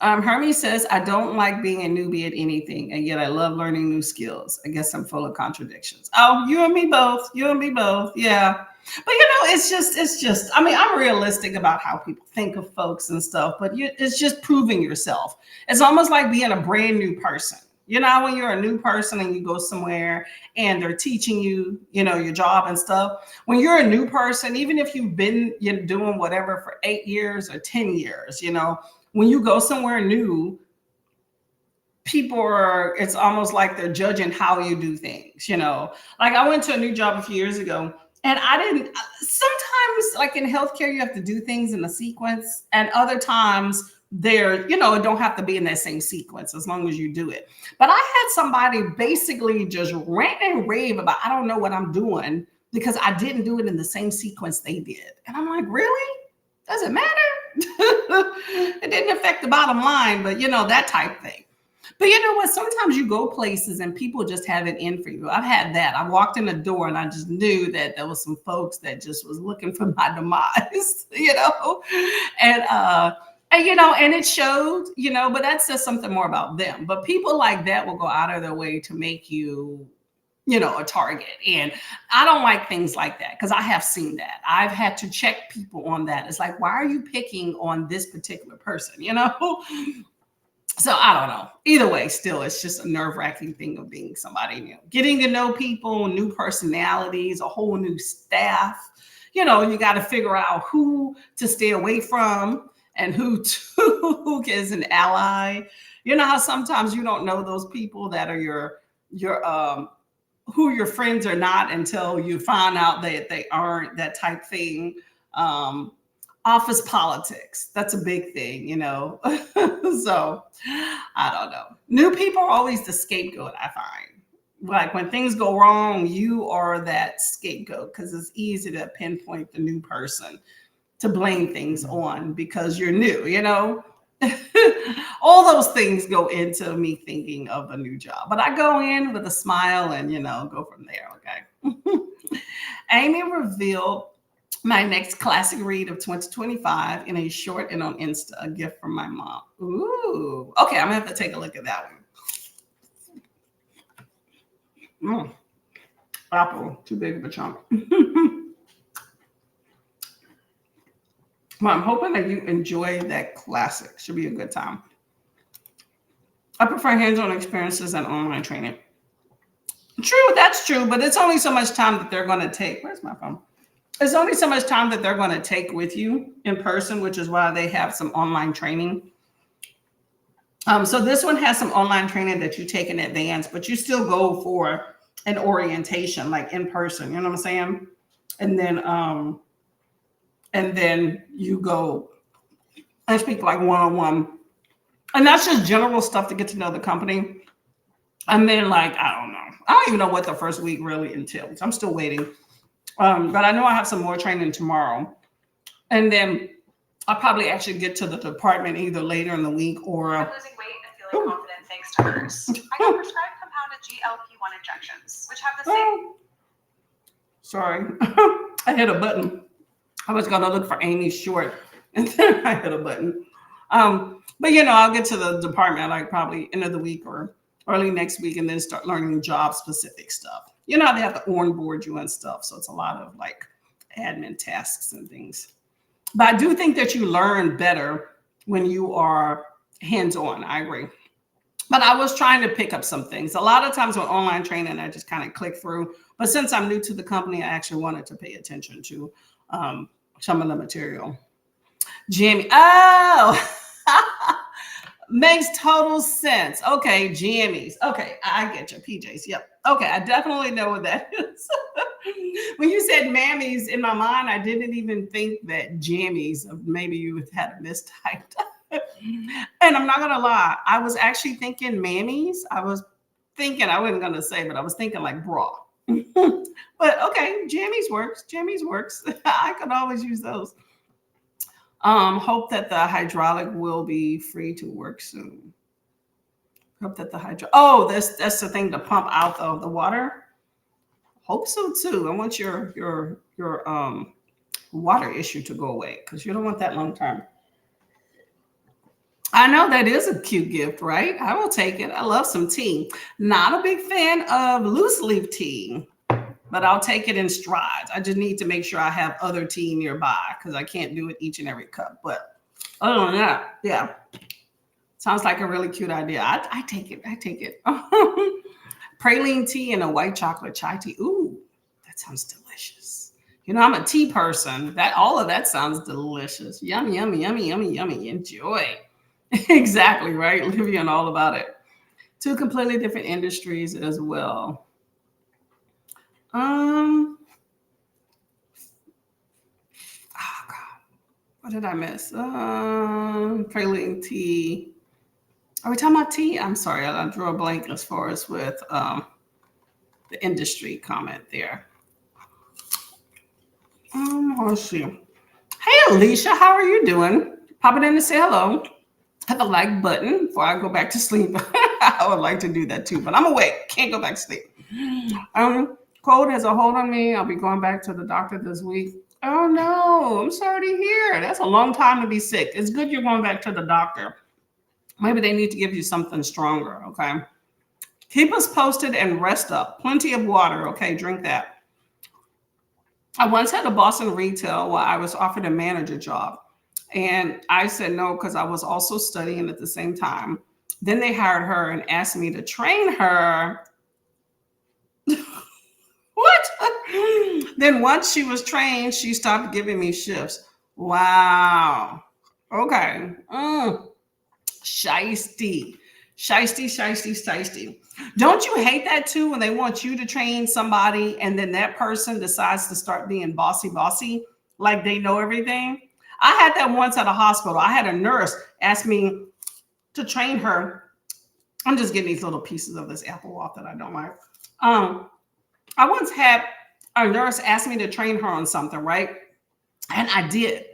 Hermes says, I don't like being a newbie at anything, and yet I love learning new skills. I guess I'm full of contradictions. Oh, you and me both. You and me both. Yeah. But it's just, I mean, I'm realistic about how people think of folks and stuff, but it's just proving yourself. It's almost like being a brand new person. You know, when you're a new person and you go somewhere and they're teaching you, your job and stuff. When you're a new person, even if you've been doing whatever for 8 years or 10 years, when you go somewhere new, it's almost like they're judging how you do things, Like I went to a new job a few years ago and sometimes like in healthcare, you have to do things in a sequence, and other times it don't have to be in that same sequence as long as you do it. But I had somebody basically just rant and rave about, I don't know what I'm doing because I didn't do it in the same sequence they did. And I'm like, really? Does it matter? It didn't affect the bottom line, but that type thing. But you know what? Sometimes you go places and people just have it in for you. I've had that. I walked in the door and I just knew that there was some folks that just was looking for my demise, and it showed, but that says something more about them. But people like that will go out of their way to make you, a target. And I don't like things like that because I have seen that. I've had to check people on that. It's like, why are you picking on this particular person, So I don't know. Either way, still, it's just a nerve-wracking thing of being somebody new. Getting to know people, new personalities, a whole new staff. You got to figure out who to stay away from and who is an ally. You know how sometimes you don't know those people that are your who your friends are not until you find out that they aren't, that type thing. Office politics, that's a big thing, So I don't know. New people are always the scapegoat, I find. Like when things go wrong, you are that scapegoat because it's easy to pinpoint the new person to blame things on because you're new, All those things go into me thinking of a new job. But I go in with a smile and, go from there, okay? Amy revealed my next classic read of 2025 in a short and on Insta, a gift from my mom. Ooh, okay, I'm gonna have to take a look at that one. Apple, too big of a chunk. Well, I'm hoping that you enjoy that classic. Should be a good time. I prefer hands-on experiences and online training. True, that's true, but it's only so much time that they're gonna take. Where's my phone? There's only so much time that they're going to take with you in person, which is why they have some online training. So this one has some online training that you take in advance, but you still go for an orientation, like in person. You know what I'm saying? And then you go and speak like one-on-one, and that's just general stuff to get to know the company. And then I don't even know what the first week really entails. I'm still waiting. But I know I have some more training tomorrow. And then I'll probably actually get to the department either later in the week or... I'm losing weight and feeling confident thanks to hers. I got prescribed compounded GLP-1 injections, which have the same... Sorry. I hit a button. I was going to look for Amy Short, and then I hit a button. But, I'll get to the department probably end of the week or early next week and then start learning job-specific stuff. They have to onboard you and stuff. So it's a lot of admin tasks and things. But I do think that you learn better when you are hands-on. I agree. But I was trying to pick up some things. A lot of times with online training, I just kind of click through. But since I'm new to the company, I actually wanted to pay attention to some of the material. Jimmy. Oh, makes total sense. Okay, jammies. Okay, I get you. PJs. Yep. Okay, I definitely know what that is. When you said mammies, in my mind, I didn't even think that jammies. Maybe you had a mistyped. And I'm not gonna lie, I was actually thinking mammies. I wasn't gonna say, but I was thinking like bra. But okay, jammies works. Jammies works. I could always use those. Hope that the hydraulic will be free to work soon. Hope that that's the thing to pump out the water. Hope so too. I want your water issue to go away because you don't want that long term. I know that is a cute gift, right? I will take it. I love some tea. Not a big fan of loose leaf tea, but I'll take it in strides. I just need to make sure I have other tea nearby because I can't do it each and every cup. But other than that, yeah, sounds like a really cute idea. I take it. I take it. Praline tea and a white chocolate chai tea. Ooh, that sounds delicious. You know, I'm a tea person. That all of that sounds delicious. Yummy, yummy, yummy, yummy, yummy. Enjoy. Exactly, right? Livia and all about it. Two completely different industries as well. Oh God, what did I miss? Praline tea. Are we talking about tea? I'm sorry, I drew a blank as far as with the industry comment there. Let's see. Hey, Alicia, how are you doing? Pop it in to say hello. Hit the like button before I go back to sleep. I would like to do that too, but I'm awake. Can't go back to sleep. Cold has a hold on me. I'll be going back to the doctor this week. Oh no, I'm sorry to hear. That's a long time to be sick. It's good you're going back to the doctor. Maybe they need to give you something stronger, okay? Keep us posted and rest up. Plenty of water, okay? Drink that. I once had a boss in retail where I was offered a manager job. And I said no because I was also studying at the same time. Then they hired her and asked me to train her. What? Then once she was trained, she stopped giving me shifts. Wow. Okay. Shiesty. Shiesty, shiesty, shiesty. Don't you hate that too when they want you to train somebody and then that person decides to start being bossy, like they know everything? I had that once at a hospital. I had a nurse ask me to train her. I'm just getting these little pieces of this apple off that I don't like. I once had a nurse ask me to train her on something, right? And I did.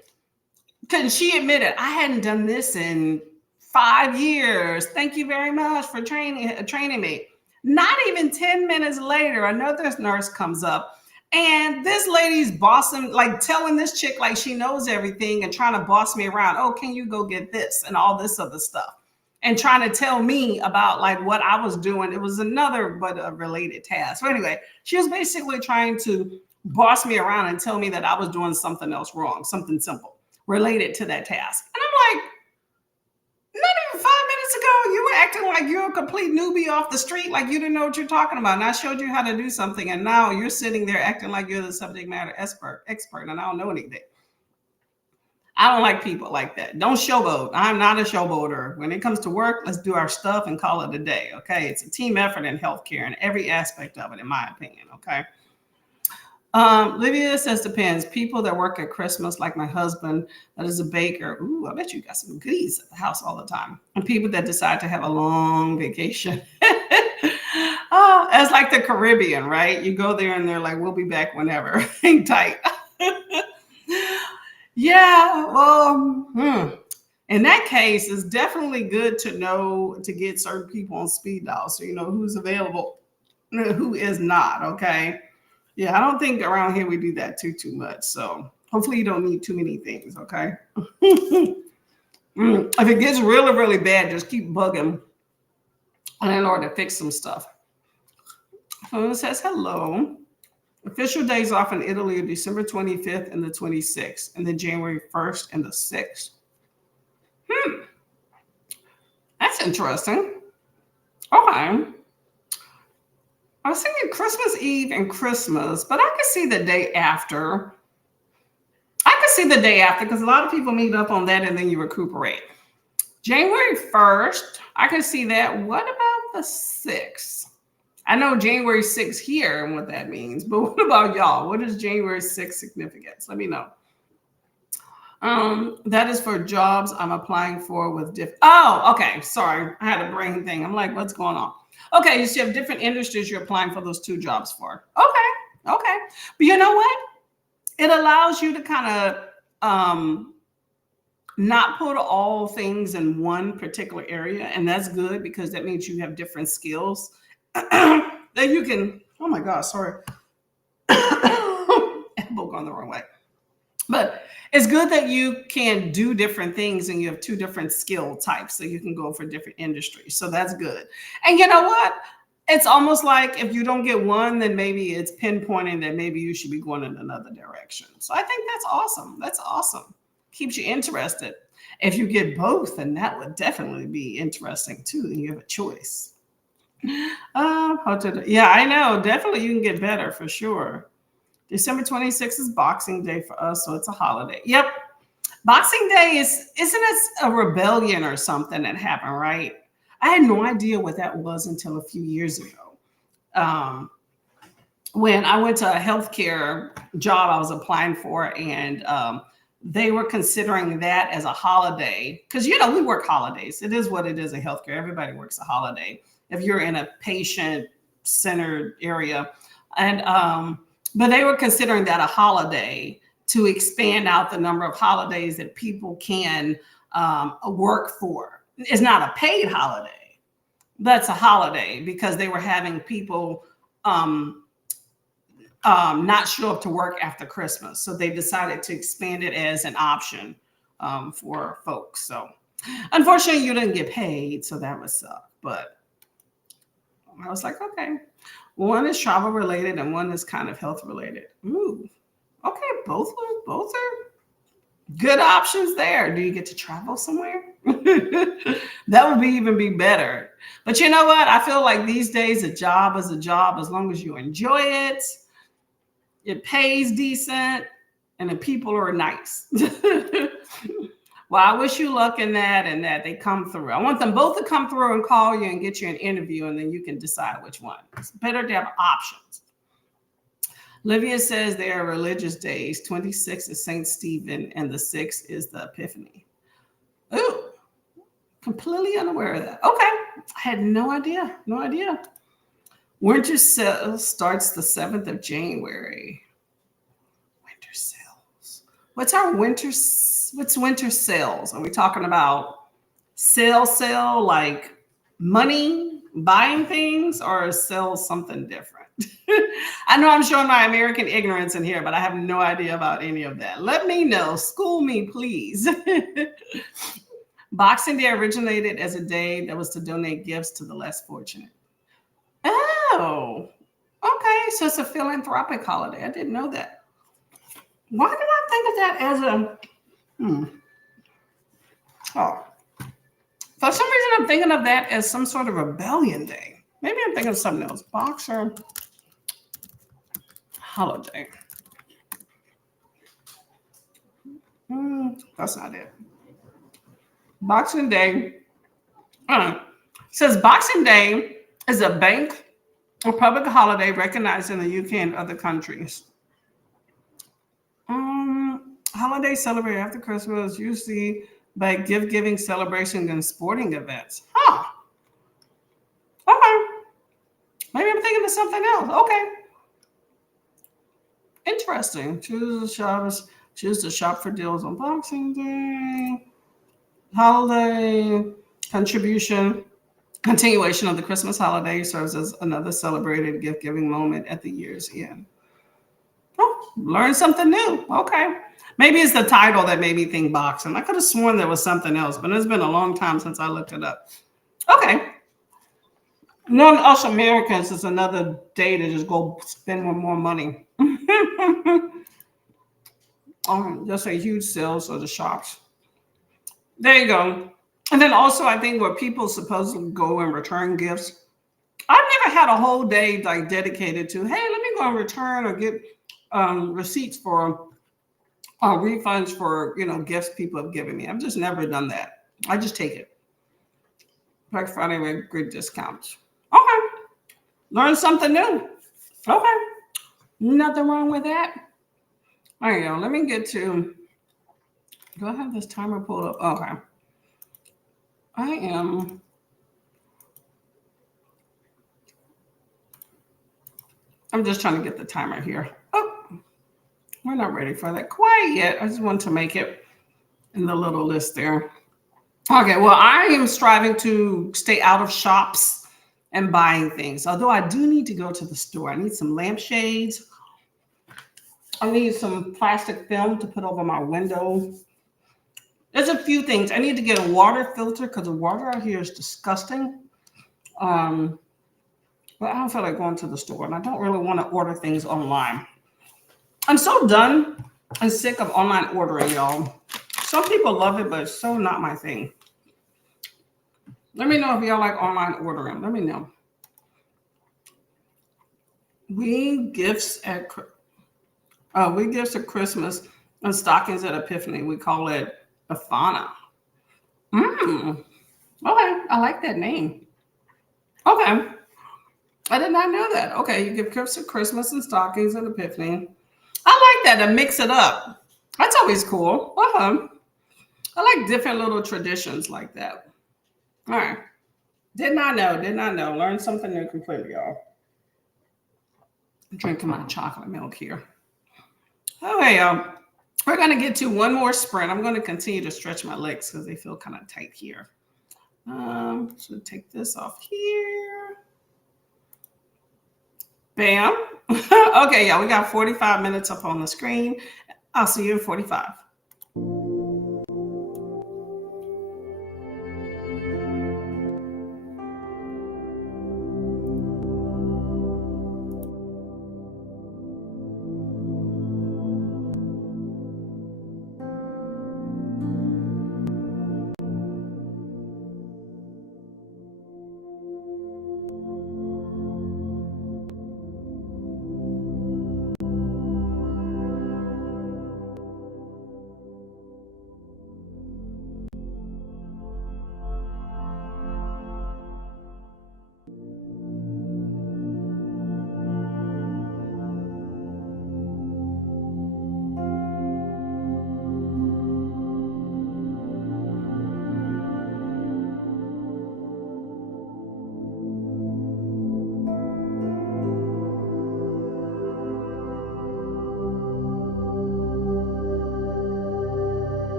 Because she admitted I hadn't done this in 5 years. Thank you very much for training me. Not even 10 minutes later, another nurse comes up. And this lady's bossing, like telling this chick like she knows everything and trying to boss me around. Oh, can you go get this and all this other stuff? And trying to tell me about like what I was doing. It was another but a related task. But anyway, she was basically trying to boss me around and tell me that I was doing something else wrong, something simple related to that task. And I'm like, not even 5 minutes ago, you were acting like you're a complete newbie off the street, like you didn't know what you're talking about. And I showed you how to do something, and now you're sitting there acting like you're the subject matter expert, and I don't know anything. I don't like people like that. Don't showboat. I'm not a showboater. When it comes to work, let's do our stuff and call it a day, okay? It's a team effort in healthcare and every aspect of it, in my opinion, okay? Livia says depends. People that work at Christmas, like my husband, that is a baker. Ooh, I bet you got some goodies at the house all the time. And people that decide to have a long vacation. It's like the Caribbean, right? You go there and they're like, we'll be back whenever. Hang tight. Yeah, well, in that case, it's definitely good to know to get certain people on speed dial so you know who's available, who is not, okay? Yeah, I don't think around here we do that too much. So hopefully you don't need too many things, okay? If it gets really, really bad, just keep bugging in order to fix some stuff. So it says hello. Official days off in Italy are December 25th and the 26th, and then January 1st and the 6th. That's interesting. Okay. I was thinking Christmas Eve and Christmas, but I could see the day after. I could see the day after because a lot of people meet up on that and then you recuperate. January 1st, I could see that. What about the 6th? I know January 6th here and what that means, but what about y'all? What is January 6th significance? Let me know. That is for jobs I'm applying for with Oh, okay. Sorry. I had a brain thing. I'm like, what's going on? Okay, so you have different industries you're applying for those 2 jobs for. Okay. But you know what? It allows you to kind of not put all things in one particular area. And that's good because that means you have different skills that you can, oh my God, sorry. Elbow going the wrong way. But it's good that you can do different things and you have two different skill types, so you can go for different industries. So that's good. And you know what? It's almost like if you don't get one, then maybe it's pinpointing that maybe you should be going in another direction. So I think that's awesome. That's awesome. Keeps you interested. If you get both, then that would definitely be interesting too. And you have a choice. Yeah, I know. Definitely you can get better for sure. December 26th is Boxing Day for us, so it's a holiday. Yep. Boxing Day isn't it a rebellion or something that happened, right? I had no idea what that was until a few years ago. When I went to a healthcare job I was applying for, and they were considering that as a holiday. Because, we work holidays. It is what it is in healthcare. Everybody works a holiday if you're in a patient-centered area. And but they were considering that a holiday to expand out the number of holidays that people can work for. It's not a paid holiday. That's a holiday because they were having people not show up to work after Christmas. So they decided to expand it as an option for folks. So unfortunately, you didn't get paid. So that would suck. But I was like, okay. One is travel related and one is kind of health related. Ooh, okay, both are good options there. Do you get to travel somewhere? That would even be better. But you know what? I feel like these days a job is a job as long as you enjoy it. It pays decent and the people are nice. Well, I wish you luck in that and that they come through. I want them both to come through and call you and get you an interview, and then you can decide which one. It's better to have options. Livia says they are religious days. 26 is St. Stephen, and the 6th is the Epiphany. Ooh, completely unaware of that. Okay, I had no idea. No idea. Winter sales starts the 7th of January. Winter sales. What's winter sales? Are we talking about sale like money, buying things, or sell something different? I know I'm showing my American ignorance in here, but I have no idea about any of that. Let me know. School me, please. Boxing Day originated as a day that was to donate gifts to the less fortunate. Oh, okay. So it's a philanthropic holiday. I didn't know that. Why did I think of that as a Oh, for some reason, I'm thinking of that as some sort of rebellion day. Maybe I'm thinking of something else. Boxer holiday. That's not it. Boxing Day. Says Boxing Day is a bank or public holiday recognized in the UK and other countries. Holiday celebrated after Christmas, usually by gift-giving celebrations and sporting events. Huh. Okay. Maybe I'm thinking of something else. Okay. Interesting. Choose to shop for deals on Boxing Day. Holiday continuation of the Christmas holiday serves as another celebrated gift-giving moment at the year's end. Oh, learn something new. Okay. Maybe it's the title that made me think boxing. I could have sworn there was something else, but it's been a long time since I looked it up. Okay. Known us Americans is another day to just go spend more money. Just a huge sales of the shops. There you go. And then also, I think where people supposedly go and return gifts. I've never had a whole day like dedicated to, hey, let me go and return or get receipts for refunds for gifts people have given me. I've just never done that. I just take it. Black Friday with great discounts. Okay. Learn something new. Okay. Nothing wrong with that. There you go. Let me get to. Do I have this timer pulled up? Okay. I'm just trying to get the timer here. Oh, we're not ready for that quite yet. I just want to make it in the little list there. Okay, well, I am striving to stay out of shops and buying things. Although I do need to go to the store. I need some lampshades. I need some plastic film to put over my window. There's a few things. I need to get a water filter because the water out here is disgusting. But I don't feel like going to the store, and I don't really want to order things online. I'm so done and sick of online ordering, y'all. Some people love it, but it's so not my thing. Let me know if y'all like online ordering. Let me know. We gifts at Christmas and stockings at Epiphany. We call it Befana. Okay, I like that name. Okay, I did not know that. Okay, you give gifts at Christmas and stockings at Epiphany. I like that to mix it up. That's always cool. I like different little traditions like that. All right. Did not know. Learned something new completely, y'all. I'm drinking my chocolate milk here. Okay, y'all. We're going to get to one more sprint. I'm going to continue to stretch my legs because they feel kind of tight here. Should take this off here. Bam. Okay, y'all. We got 45 minutes up on the screen. I'll see you in 45.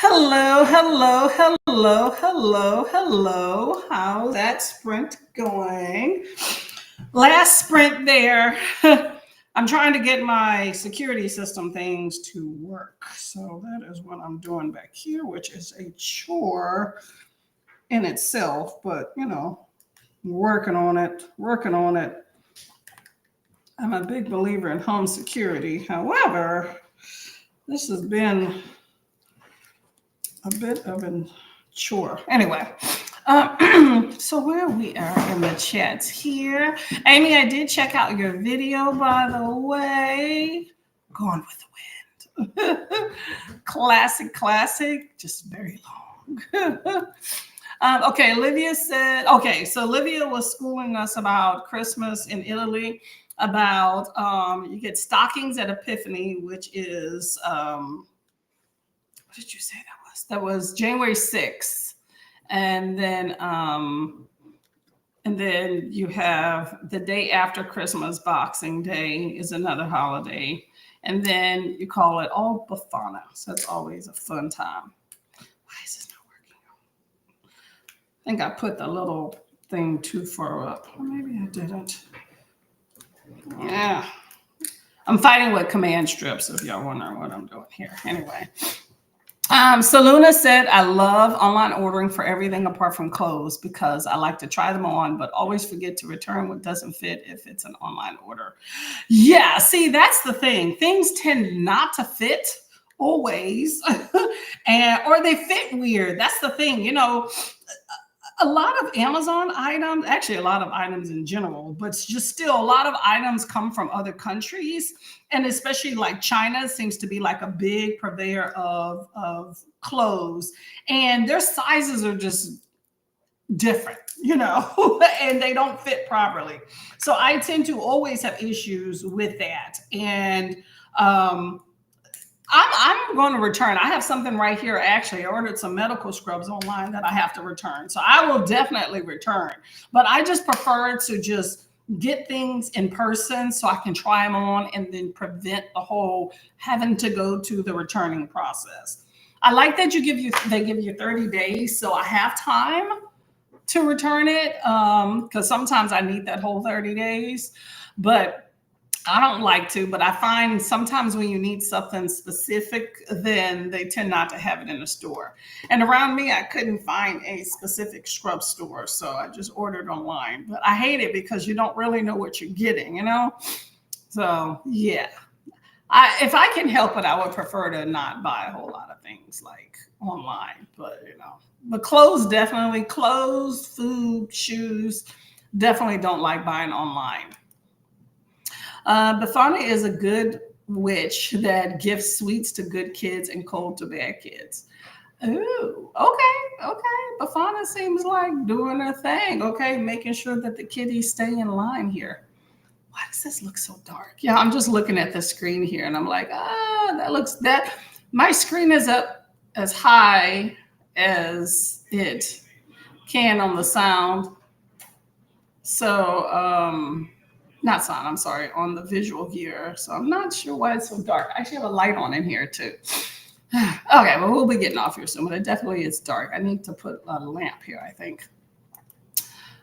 Hello, hello, hello, hello, hello. How's that sprint going? Last sprint there. I'm trying to get my security system things to work. So that is what I'm doing back here, which is a chore in itself, but you know, working on it, working on it. I'm a big believer in home security. However, this has been a bit of a chore. Anyway, so where we are in the chats here. Amy, I did check out your video, by the way. Gone with the Wind. Classic, just very long. Okay, Olivia said, okay, so Olivia was schooling us about Christmas in Italy, about you get stockings at Epiphany, which is, what did you say that was? That was January 6th. And then you have the day after Christmas, Boxing Day is another holiday. And then you call it all Befana. So it's always a fun time. Why is this not working? I think I put the little thing too far up. Or maybe I didn't. Yeah. I'm fighting with command strips if y'all wondering what I'm doing here. Anyway. So Luna said, I love online ordering for everything apart from clothes because I like to try them on, but always forget to return what doesn't fit if it's an online order. Yeah, see, that's the thing. Things tend not to fit always, or they fit weird. That's the thing, you know. A lot of Amazon items, actually a lot of items in general, but just still a lot of items come from other countries. And especially like China seems to be like a big purveyor of clothes. And their sizes are just different, you know, and they don't fit properly. So I tend to always have issues with that. And I'm going to return. I have something right here. Actually, I ordered some medical scrubs online that I have to return. So I will definitely return. But I just prefer to just get things in person so I can try them on and then prevent the whole having to go to the returning process. I like that they give you 30 days. So I have time to return it because sometimes I need that whole 30 days. But I don't like to, but I find sometimes when you need something specific, then they tend not to have it in the store. And around me, I couldn't find a specific scrub store, so I just ordered online. But I hate it because you don't really know what you're getting, you know? So, yeah. If I can help it, I would prefer to not buy a whole lot of things like online. But, you know, but clothes, definitely. Clothes, food, shoes, definitely don't like buying online. Befana is a good witch that gives sweets to good kids and cold to bad kids. Ooh, okay. Befana seems like doing her thing. Okay, making sure that the kiddies stay in line here. Why does this look so dark? Yeah, I'm just looking at the screen here and I'm like, my screen is up as high as it can on the sound. So, not sound, I'm sorry, on the visual here. So I'm not sure why it's so dark. I actually have a light on in here too. Okay, well, we'll be getting off here soon, but it definitely is dark. I need to put a lamp here, I think.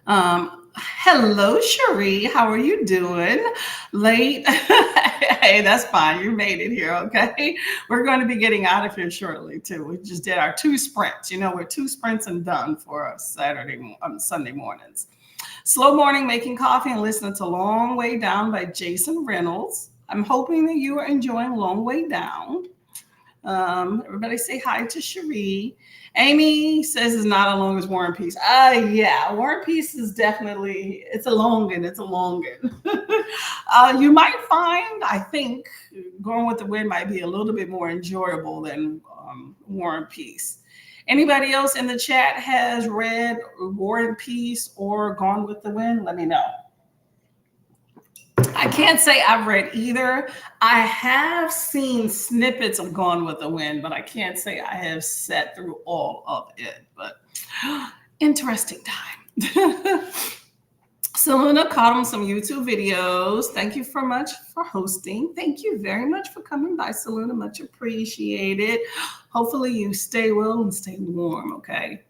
Hello, Cherie. How are you doing? Late? Hey, that's fine. You made it here, okay? We're going to be getting out of here shortly too. We just did our 2 sprints. You know, we're 2 sprints and done for Sunday mornings. Slow morning, making coffee and listening to Long Way Down by Jason Reynolds. I'm hoping that you are enjoying Long Way Down. Everybody say hi to Cherie. Amy says it's not as long as War and Peace. Yeah, War and Peace is definitely, it's a long one. You might find, I think, Going with the Wind might be a little bit more enjoyable than War and Peace. Anybody else in the chat has read War and Peace or Gone with the Wind? Let me know. I can't say I've read either. I have seen snippets of Gone with the Wind, but I can't say I have sat through all of it. But interesting time. Selena caught on some YouTube videos. Thank you so much for hosting. Thank you very much for coming by, Selena. Much appreciated. Hopefully you stay well and stay warm, okay?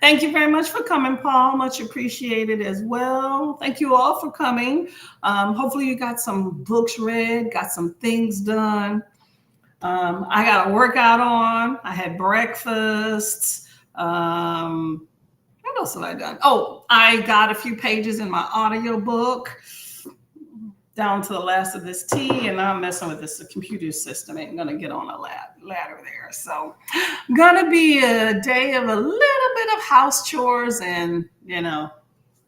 Thank you very much for coming, Paul. Much appreciated as well. Thank you all for coming. Hopefully you got some books read, got some things done. I got a workout on. I had breakfast. What else have I done? Oh, I got a few pages in my audio book down to the last of this tea, and I'm messing with this computer system. Ain't gonna get on a ladder there. So gonna be a day of a little bit of house chores and, you know,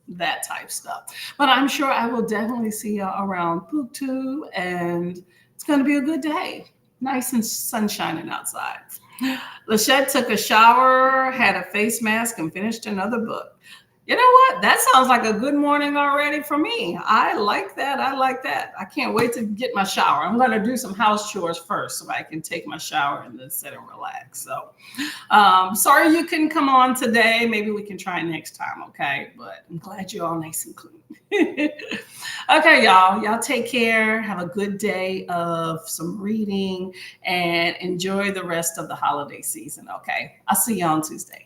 that type stuff. But I'm sure I will definitely see y'all around BookTube, and it's gonna be a good day. Nice and sun shining outside. Lachette took a shower, had a face mask, and finished another book. You know what? That sounds like a good morning already for me. I like that. I like that. I can't wait to get my shower. I'm going to do some house chores first so I can take my shower and then sit and relax. So sorry you couldn't come on today. Maybe we can try next time, okay? But I'm glad you're all nice and clean. Okay, y'all. Y'all take care. Have a good day of some reading and enjoy the rest of the holiday season, okay? I'll see you on Tuesday.